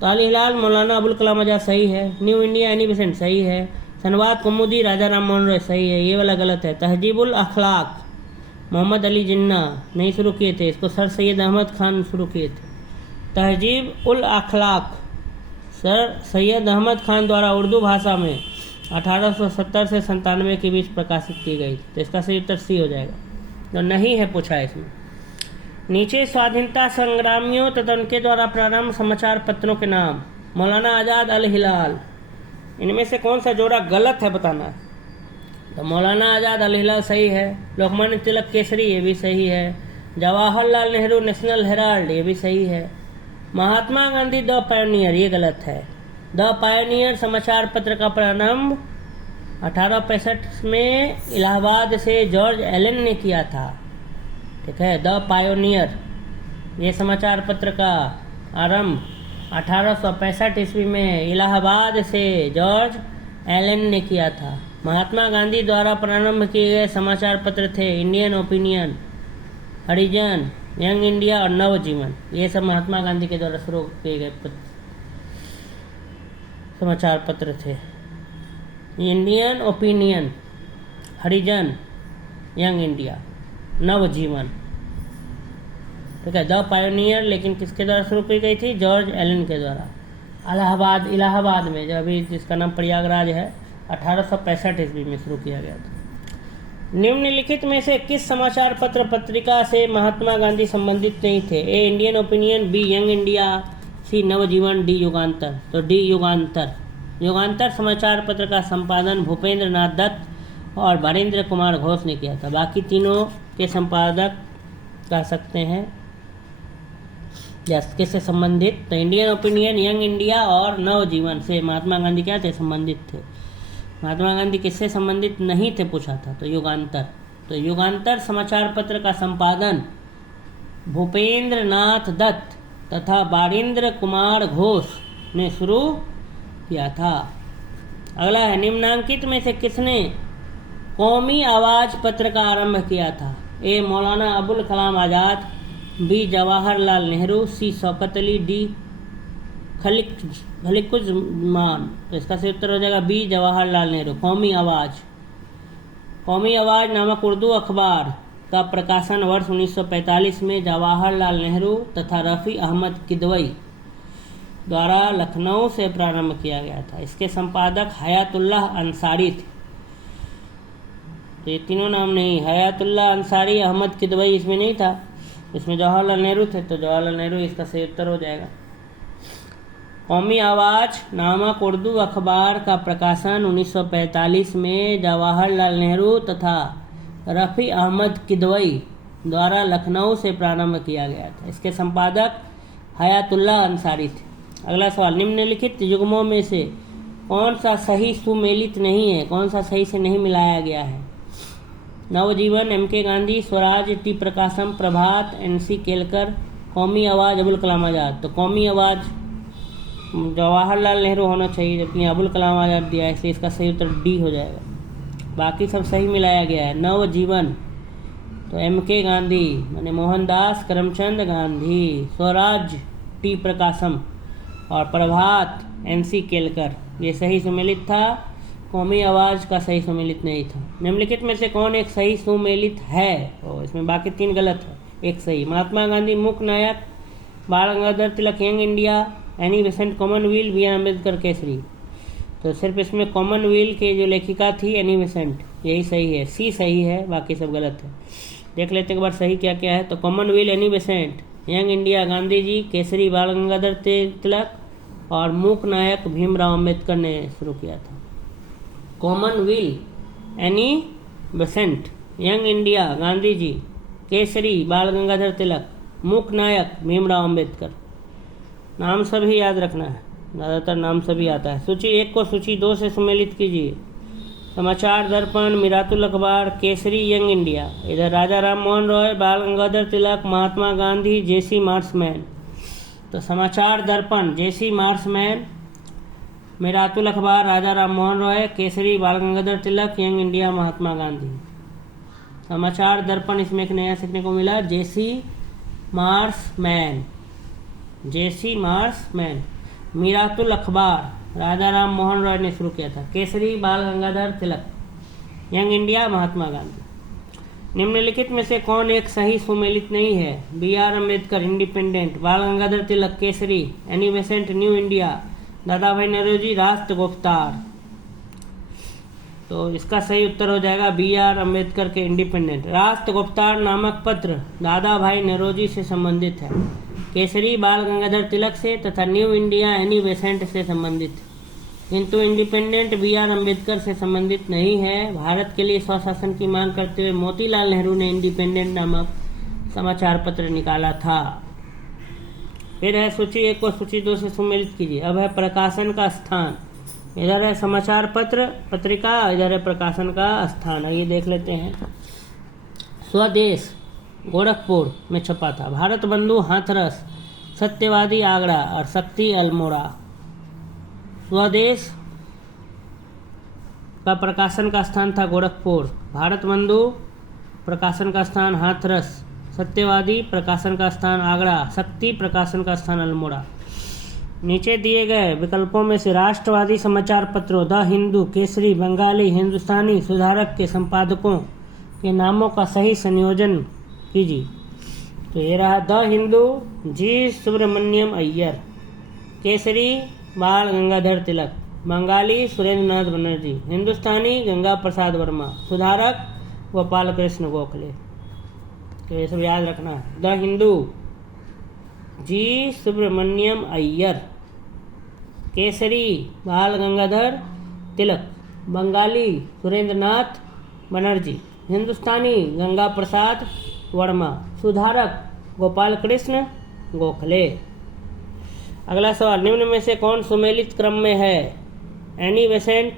तो अल हिलाल मौलाना अबुल कलाम आज़ाद सही है, न्यू इंडिया एनी बेसेंट सही है, संवाद कुमुदी राजा राम मोहन रॉय सही है, ये वाला गलत है। तहजीबुल अखलाक मोहम्मद अली जिन्ना नहीं शुरू किए थे, इसको सर सैयद अहमद खान शुरू किए थे। तहजीब उल अखलाक सर सैयद अहमद खान द्वारा उर्दू भाषा में 1870 से 97 के बीच प्रकाशित की गई। तो इसका सही उत्तर सी हो जाएगा, जो नहीं है पूछा है इसमें। नीचे स्वाधीनता संग्रामियों तथा उनके द्वारा प्रारंभ समाचार पत्रों के नाम। मौलाना आज़ाद, अल हिलाल, इनमें से कौन सा जोड़ा गलत है बताना है। तो मौलाना आज़ाद, अल हिलाल सही है। लोकमान्य तिलक केसरी, ये भी सही है। जवाहरलाल नेहरू नेशनल हेराल्ड, ये भी सही है। महात्मा गांधी द पायनियर, ये गलत है। द पायनियर समाचार पत्र का प्रारंभ 1865 में इलाहाबाद से जॉर्ज एलन ने किया था, ठीक है। द पायोनियर ये समाचार पत्र का आरंभ 1865 ईस्वी में इलाहाबाद से जॉर्ज एलन ने किया था। महात्मा गांधी द्वारा प्रारंभ किए गए समाचार पत्र थे इंडियन ओपिनियन, हरिजन, यंग इंडिया और नवजीवन। ये सब महात्मा गांधी के द्वारा शुरू किए गए समाचार पत्र थे। इंडियन ओपिनियन, हरिजन, यंग इंडिया, नवजीवन। ठीक है, द पायोनियर लेकिन किसके द्वारा शुरू की गई थी? जॉर्ज एलन के द्वारा। इलाहाबाद में, जो अभी जिसका नाम प्रयागराज है, 1865 ईस्वी में शुरू किया गया था। निम्नलिखित में से किस समाचार पत्र पत्रिका से महात्मा गांधी संबंधित नहीं थे? A Indian opinion, B young India, C Navjivan, D Yugantar. तो डी युगांतर। युगांतर समाचार पत्र का संपादन भूपेंद्र नाथ दत्त और वरेंद्र कुमार घोष ने किया था। बाकी तीनों के संपादक कह सकते हैं किससे संबंधित? तो इंडियन ओपिनियन, यंग इंडिया और नवजीवन से महात्मा गांधी क्या थे? संबंधित थे। महात्मा गांधी किससे संबंधित नहीं थे पूछा था, तो युगांतर। तो युगांतर समाचार पत्र का संपादन भूपेंद्र नाथ दत्त तथा वरेंद्र कुमार घोष ने शुरू किया था। अगला है, निम्नांकित में से किसने कौमी आवाज पत्र का आरंभ किया था? ए मौलाना अबुल कलाम आज़ाद, बी जवाहरलाल नेहरू, सी शौकत अली, डी खलीकुज़मान। तो इसका सही उत्तर हो जाएगा बी जवाहरलाल नेहरू। कौमी आवाज नामक उर्दू अखबार का प्रकाशन वर्ष 1945 में जवाहरलाल नेहरू तथा रफ़ी अहमद किदवई द्वारा लखनऊ से प्रारंभ किया गया था। इसके संपादक हयातुल्लाह अंसारी थे। तो ये तीनों नाम नहीं, हयातुल्लाह अंसारी, अहमद किदवई इसमें नहीं था, इसमें जवाहरलाल नेहरू थे। तो जवाहरलाल नेहरू इसका सही उत्तर हो जाएगा। कौमी आवाज नामक उर्दू अखबार का प्रकाशन 1945 में जवाहरलाल नेहरू तथा रफ़ी अहमद किदवई द्वारा लखनऊ से प्रारंभ किया गया था। इसके संपादक हयातुल्लाह अंसारी थे। अगला सवाल, निम्नलिखित युग्मों में से कौन सा सही सुमेलित नहीं है? कौन सा सही से नहीं मिलाया गया है? नवजीवन एम.के. गांधी, स्वराज टी प्रकाशम, प्रभात एन.सी. केलकर, कौमी आवाज़ अबुल कलाम आज़ाद। तो कौमी आवाज़ जवाहरलाल नेहरू होना चाहिए, जबकि अबुल कलाम आज़ाद दिया है, इसलिए इसका सही उत्तर डी हो जाएगा। बाकी सब सही मिलाया गया है। नवजीवन तो एम.के. गांधी माने मोहनदास करमचंद गांधी, स्वराज टी प्रकाशम और प्रभात एन.सी. केलकर, ये सही सुमेलित था। कौमी आवाज़ का सही सुमेलित नहीं था। निम्नलिखित में से कौन एक सही सुमेलित है? और इसमें बाकी तीन गलत है, एक सही। Mahatma Gandhi, Mook Nayak, Bal Gangadhar Tilak, young India, Annie Besant, commonwealth, B R Ambedkar, Kesari. तो सिर्फ इसमें कॉमनवेल्थ की जो लेखिका थी एनी बेसेंट, यही सही है, सी सही है, बाकी सब गलत है। देख लेते एक बार सही क्या क्या है। तो commonwealth Annie Besant, young India Gandhi ji, Kesari Bal Gangadhar तिलक और मूक नायक भीमराव अम्बेडकर ने शुरू किया था। Commonwealth Annie Besant, young India Gandhi ji, Kesari Bal Gangadhar तिलक, मूक नायक भीमराव अम्बेडकर। नाम सभी याद रखना है, ज़्यादातर नाम सभी आता है। सूची 1 को सूची 2 से सुमेलित कीजिए। समाचार दर्पण, मिरातुल अखबार, केसरी, यंग इंडिया। इधर राजा राम मोहन रॉय, बाल गंगाधर तिलक, महात्मा गांधी, जेसी मार्समैन। तो समाचार दर्पण जेसी मार्समैन, मिरातुल अखबार राजा राम मोहन रॉय, केसरी बाल गंगाधर तिलक, यंग इंडिया महात्मा गांधी। समाचार दर्पण, इसमें एक नया सीखने को मिला, जेसी मार्समैन, जेसी मार्समैन। मिरातुल अखबार राजा राम मोहन रॉय ने शुरू किया था। Kesari Bal Gangadhar Tilak, young India Mahatma Gandhi. निम्नलिखित में से कौन एक सही सुमेलित नहीं है? B R Ambedkar, independent, Bal Gangadhar Tilak, Kesari, Annie Besant, new India, Dadabhai Naoroji, राष्ट्र गुफ्तार। तो इसका सही उत्तर हो जाएगा बी आर अम्बेडकर के इंडिपेंडेंट। राष्ट्र गुफ्तार नामक पत्र दादा भाई नौरोजी से संबंधित है, केसरी बाल गंगाधर तिलक से तथा न्यू इंडिया एनी बेसेंट से संबंधित, किंतु इंडिपेंडेंट बी आर अम्बेडकर से संबंधित नहीं है। भारत के लिए स्वशासन की मांग करते हुए मोतीलाल नेहरू ने इंडिपेंडेंट नामक समाचार पत्र निकाला था। फिर है सूची 1 को सूची 2 से सुमेलित कीजिए। अब है प्रकाशन का स्थान। इधर है समाचार पत्र पत्रिका, इधर है प्रकाशन का स्थान। आइए देख लेते हैं। स्वदेश गोरखपुर में छपा था। भारत बंधु हाथरस, सत्यवादी आगरा और शक्ति अल्मोड़ा। स्वदेश का प्रकाशन का स्थान था गोरखपुर। भारत बंधु प्रकाशन का स्थान हाथरस, सत्यवादी प्रकाशन का स्थान आगरा, शक्ति प्रकाशन का स्थान अल्मोड़ा। नीचे दिए गए विकल्पों में से राष्ट्रवादी समाचार पत्रों द हिंदू, केसरी, बंगाली, हिंदुस्तानी, सुधारक के संपादकों के नामों का सही संयोजन कीजिए। तो ये रहा द हिंदू जी सुब्रमण्यम अय्यर, केसरी बाल गंगाधर तिलक, बंगाली सुरेंद्र नाथ बनर्जी, हिंदुस्तानी गंगा प्रसाद वर्मा, सुधारक गोपाल कृष्ण गोखले। तो ये सब याद रखना है। द हिंदू जी सुब्रमण्यम अय्यर, केसरी बाल गंगाधर तिलक, बंगाली सुरेंद्र नाथ बनर्जी, हिंदुस्तानी गंगा प्रसाद वर्मा, सुधारक गोपाल कृष्ण गोखले। अगला सवाल, निम्न में से कौन सुमेलित क्रम में है? एनी बेसेंट,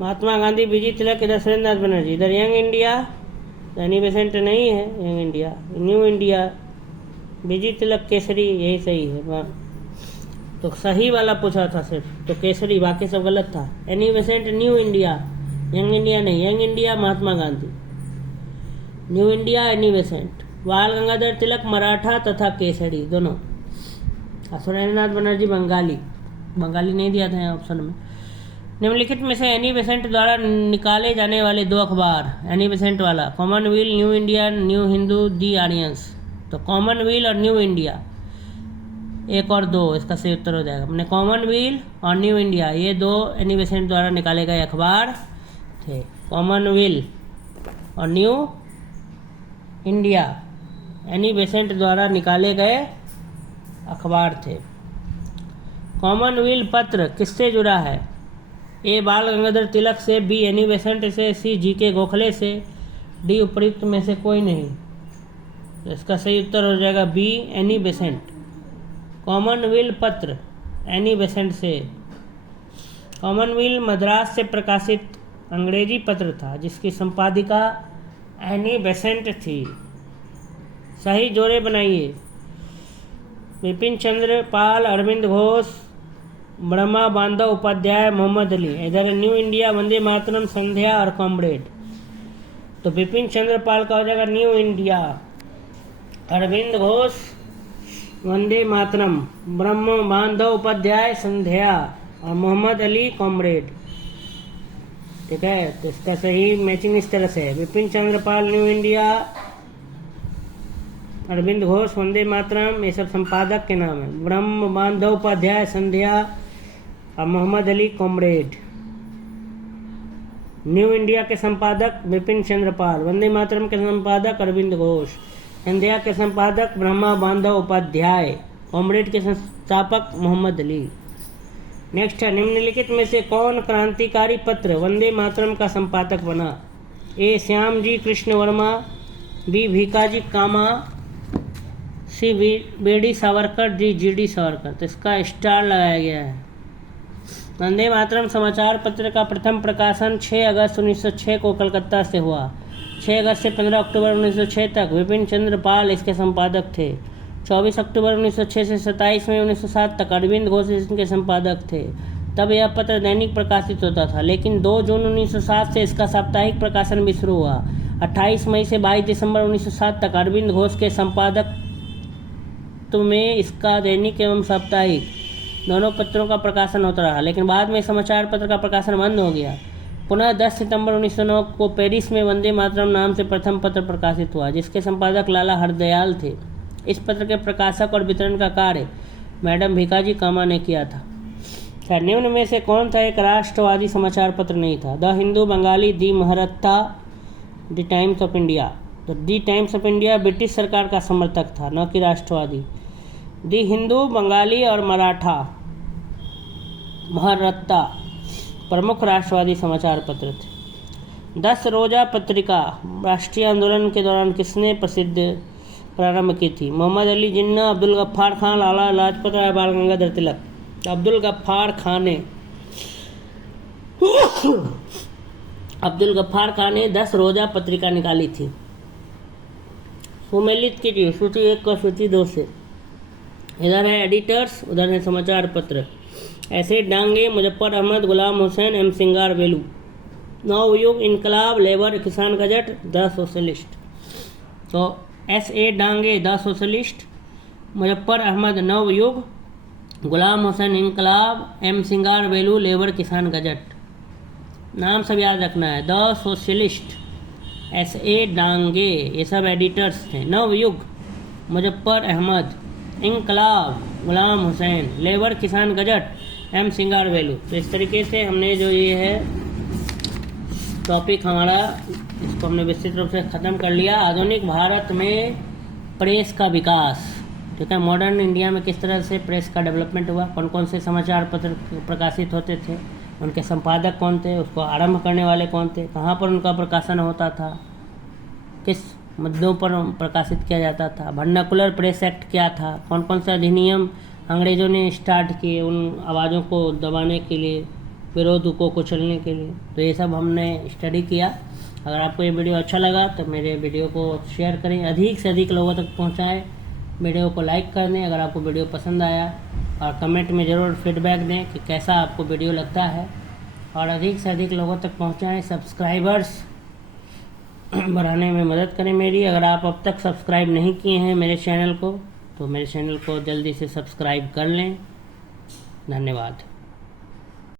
महात्मा गांधी, बीजी तिलक, इधर सुरेंद्र नाथ बनर्जी, इधर यंग इंडिया, एनी बेसेंट नहीं है, यंग इंडिया, न्यू इंडिया, बीजी तिलक, केसरी, यही सही है। तो सही वाला पूछा था सिर्फ, तो केसरी, बाकी सब गलत था। Annie Besant new India, young India नहीं, young India Mahatma Gandhi, new India Annie Besant. Bal Gangadhar तिलक मराठा तथा केसरी दोनों। सुरेंद्र नाथ बनर्जी बंगाली, बंगाली नहीं दिया था ऑप्शन में। निम्नलिखित में से एनी बेसेंट द्वारा निकाले जाने वाले दो अखबार, एनी बेसेंट वाला, Commonwealth, New India, New Hindu, the Aryans. तो कॉमनवेल्थ और न्यू इंडिया, एक और दो, इसका सही उत्तर हो जाएगा। मैंने कॉमनवेल्थ और न्यू इंडिया ये दो एनी बेसेंट द्वारा निकाले गए अखबार थे। कॉमनवेल्थ और न्यू इंडिया एनी बेसेंट द्वारा निकाले गए अखबार थे। कॉमनवेल्थ पत्र किससे जुड़ा है? ए बाल गंगाधर तिलक से, बी एनी बेसेंट से, सी जी के गोखले से, डी उपयुक्त में से कोई नहीं। तो इसका सही उत्तर हो जाएगा बी एनी बेसेंट। कॉमनवेल्थ पत्र एनी बेसेंट से। कॉमनवेल्थ मद्रास से प्रकाशित अंग्रेजी पत्र था जिसकी संपादिका एनी बेसेंट थी। सही जोड़े बनाइए। विपिन चंद्र पाल, अरविंद घोष, ब्रह्मा बांधव उपाध्याय, मोहम्मद अली। इधर न्यू इंडिया, वंदे मातरम, संध्या और कॉमरेड। तो विपिन चंद्र पाल का हो जाएगा न्यू इंडिया, अरविंद घोष वंदे मातरम, ब्रह्म बांधव उपाध्याय संध्या और मोहम्मद अली कॉमरेड। ठीक है, तो इसका सही मैचिंग इस तरह से है। विपिन चंद्र पाल न्यू इंडिया, अरविंद घोष वंदे मातरम, ये सब संपादक के नाम है। ब्रह्म बांधव उपाध्याय संध्या और Mohammad Ali comrade. New India के संपादक विपिन चंद्र पाल, वंदे मातरम के संपादक अरविंद घोष, संध्या के संपादक ब्रह्मा बांधव उपाध्याय, कॉमरेड के संस्थापक मोहम्मद अली। नेक्स्ट है, निम्नलिखित में से कौन क्रांतिकारी पत्र वंदे मातरम का संपादक बना? ए श्यामजी कृष्ण वर्मा, बी भीकाजी कामा, सी बेडी सावरकर, डी जी.डी. सावरकर। तो इसका स्टार लगाया गया है। वंदे मातरम समाचार पत्र का प्रथम प्रकाशन 6 अगस्त 1906 को कलकत्ता से हुआ। 6 अगस्त से 15 अक्टूबर 1906 तक विपिन चंद्र पाल इसके संपादक थे। 24 अक्टूबर 1906 से 27 मई 1907 तक अरविंद घोष इसके संपादक थे। तब यह पत्र दैनिक प्रकाशित होता था, लेकिन 2 जून 1907 से इसका साप्ताहिक प्रकाशन भी शुरू हुआ। 28 मई से 22 दिसंबर 1907 तक अरविंद घोष के संपादक में इसका दैनिक एवं साप्ताहिक दोनों पत्रों का प्रकाशन होता रहा, लेकिन बाद में समाचार पत्र का प्रकाशन बंद हो गया। पुनः 10 सितंबर 1909 को पेरिस में वंदे मातरम नाम से प्रथम पत्र प्रकाशित हुआ, जिसके संपादक लाला हरदयाल थे। इस पत्र के प्रकाशक और वितरण का कार्य मैडम भीकाजी कामा ने किया था। निम्न में से कौन सा एक राष्ट्रवादी समाचार पत्र नहीं था? The Hindu, Bengali, the Mahratta, the Times of India. तो the Times of India British सरकार का समर्थक था, न कि राष्ट्रवादी। दी हिंदू, बंगाली और मराठा महरत्ता प्रमुख राष्ट्रवादी समाचार पत्र थे। 10 रोजा पत्रिका राष्ट्रीय आंदोलन के दौरान किसने प्रारंभ की थी? मोहम्मद अली जिन्ना, अब्दुल गफ्फार खान, लाला लाजपत राय, बाल गंगाधर तिलक। अब्दुल गफ्फार खान ने 10 रोजा पत्रिका निकाली थी। सुमेलित कीजिए सूची 1 का सूची 2 से। इधर है एडिटर्स, उधर है समाचार पत्र। ऐसे Dange, Muzaffar Ahmad, Ghulam Hussain, M Singara Velu. Navayug, Inquilab, Labour, Kisan Gazette, the Socialist. तो SA Dange the Socialist, Muzaffar Ahmad Navayug, Ghulam Hussain Inquilab, M Singara Velu labour Kisan gazette. नाम सब याद रखना है। द सोशलिस्ट, SA डांगे, ये सब एडिटर्स थे। नवयुग, मुजफ्फर अहमद, इनकलाब, Ghulam Hussain, labour Kisan gazette, M Singara वेलू। तो इस तरीके से हमने जो ये है टॉपिक हमारा, इसको हमने विस्तृत रूप से ख़त्म कर लिया। आधुनिक भारत में प्रेस का विकास, ठीक है, मॉडर्न इंडिया में किस तरह से प्रेस का डेवलपमेंट हुआ, कौन कौन से समाचार पत्र प्रकाशित होते थे, उनके संपादक कौन थे, उसको आरंभ करने वाले कौन थे, कहाँ पर उनका प्रकाशन होता था, किस मुद्दों पर प्रकाशित किया जाता था, वर्नाकुलर प्रेस एक्ट क्या था, कौन कौन सा अधिनियम अंग्रेज़ों ने स्टार्ट किए उन आवाज़ों को दबाने के लिए, विरोध को कुचलने के लिए। तो ये सब हमने स्टडी किया। अगर आपको ये वीडियो अच्छा लगा तो मेरे वीडियो को शेयर करें, अधिक से अधिक लोगों तक पहुंचाएं, वीडियो को लाइक कर दें अगर आपको वीडियो पसंद आया, और कमेंट में ज़रूर फीडबैक दें कि कैसा आपको वीडियो लगता है, और अधिक से अधिक लोगों तक पहुँचाएँ। सब्सक्राइबर्स बढ़ाने में मदद करें मेरी। अगर आप अब तक सब्सक्राइब नहीं किए हैं मेरे चैनल को तो मेरे चैनल को जल्दी से सब्सक्राइब कर लें। धन्यवाद।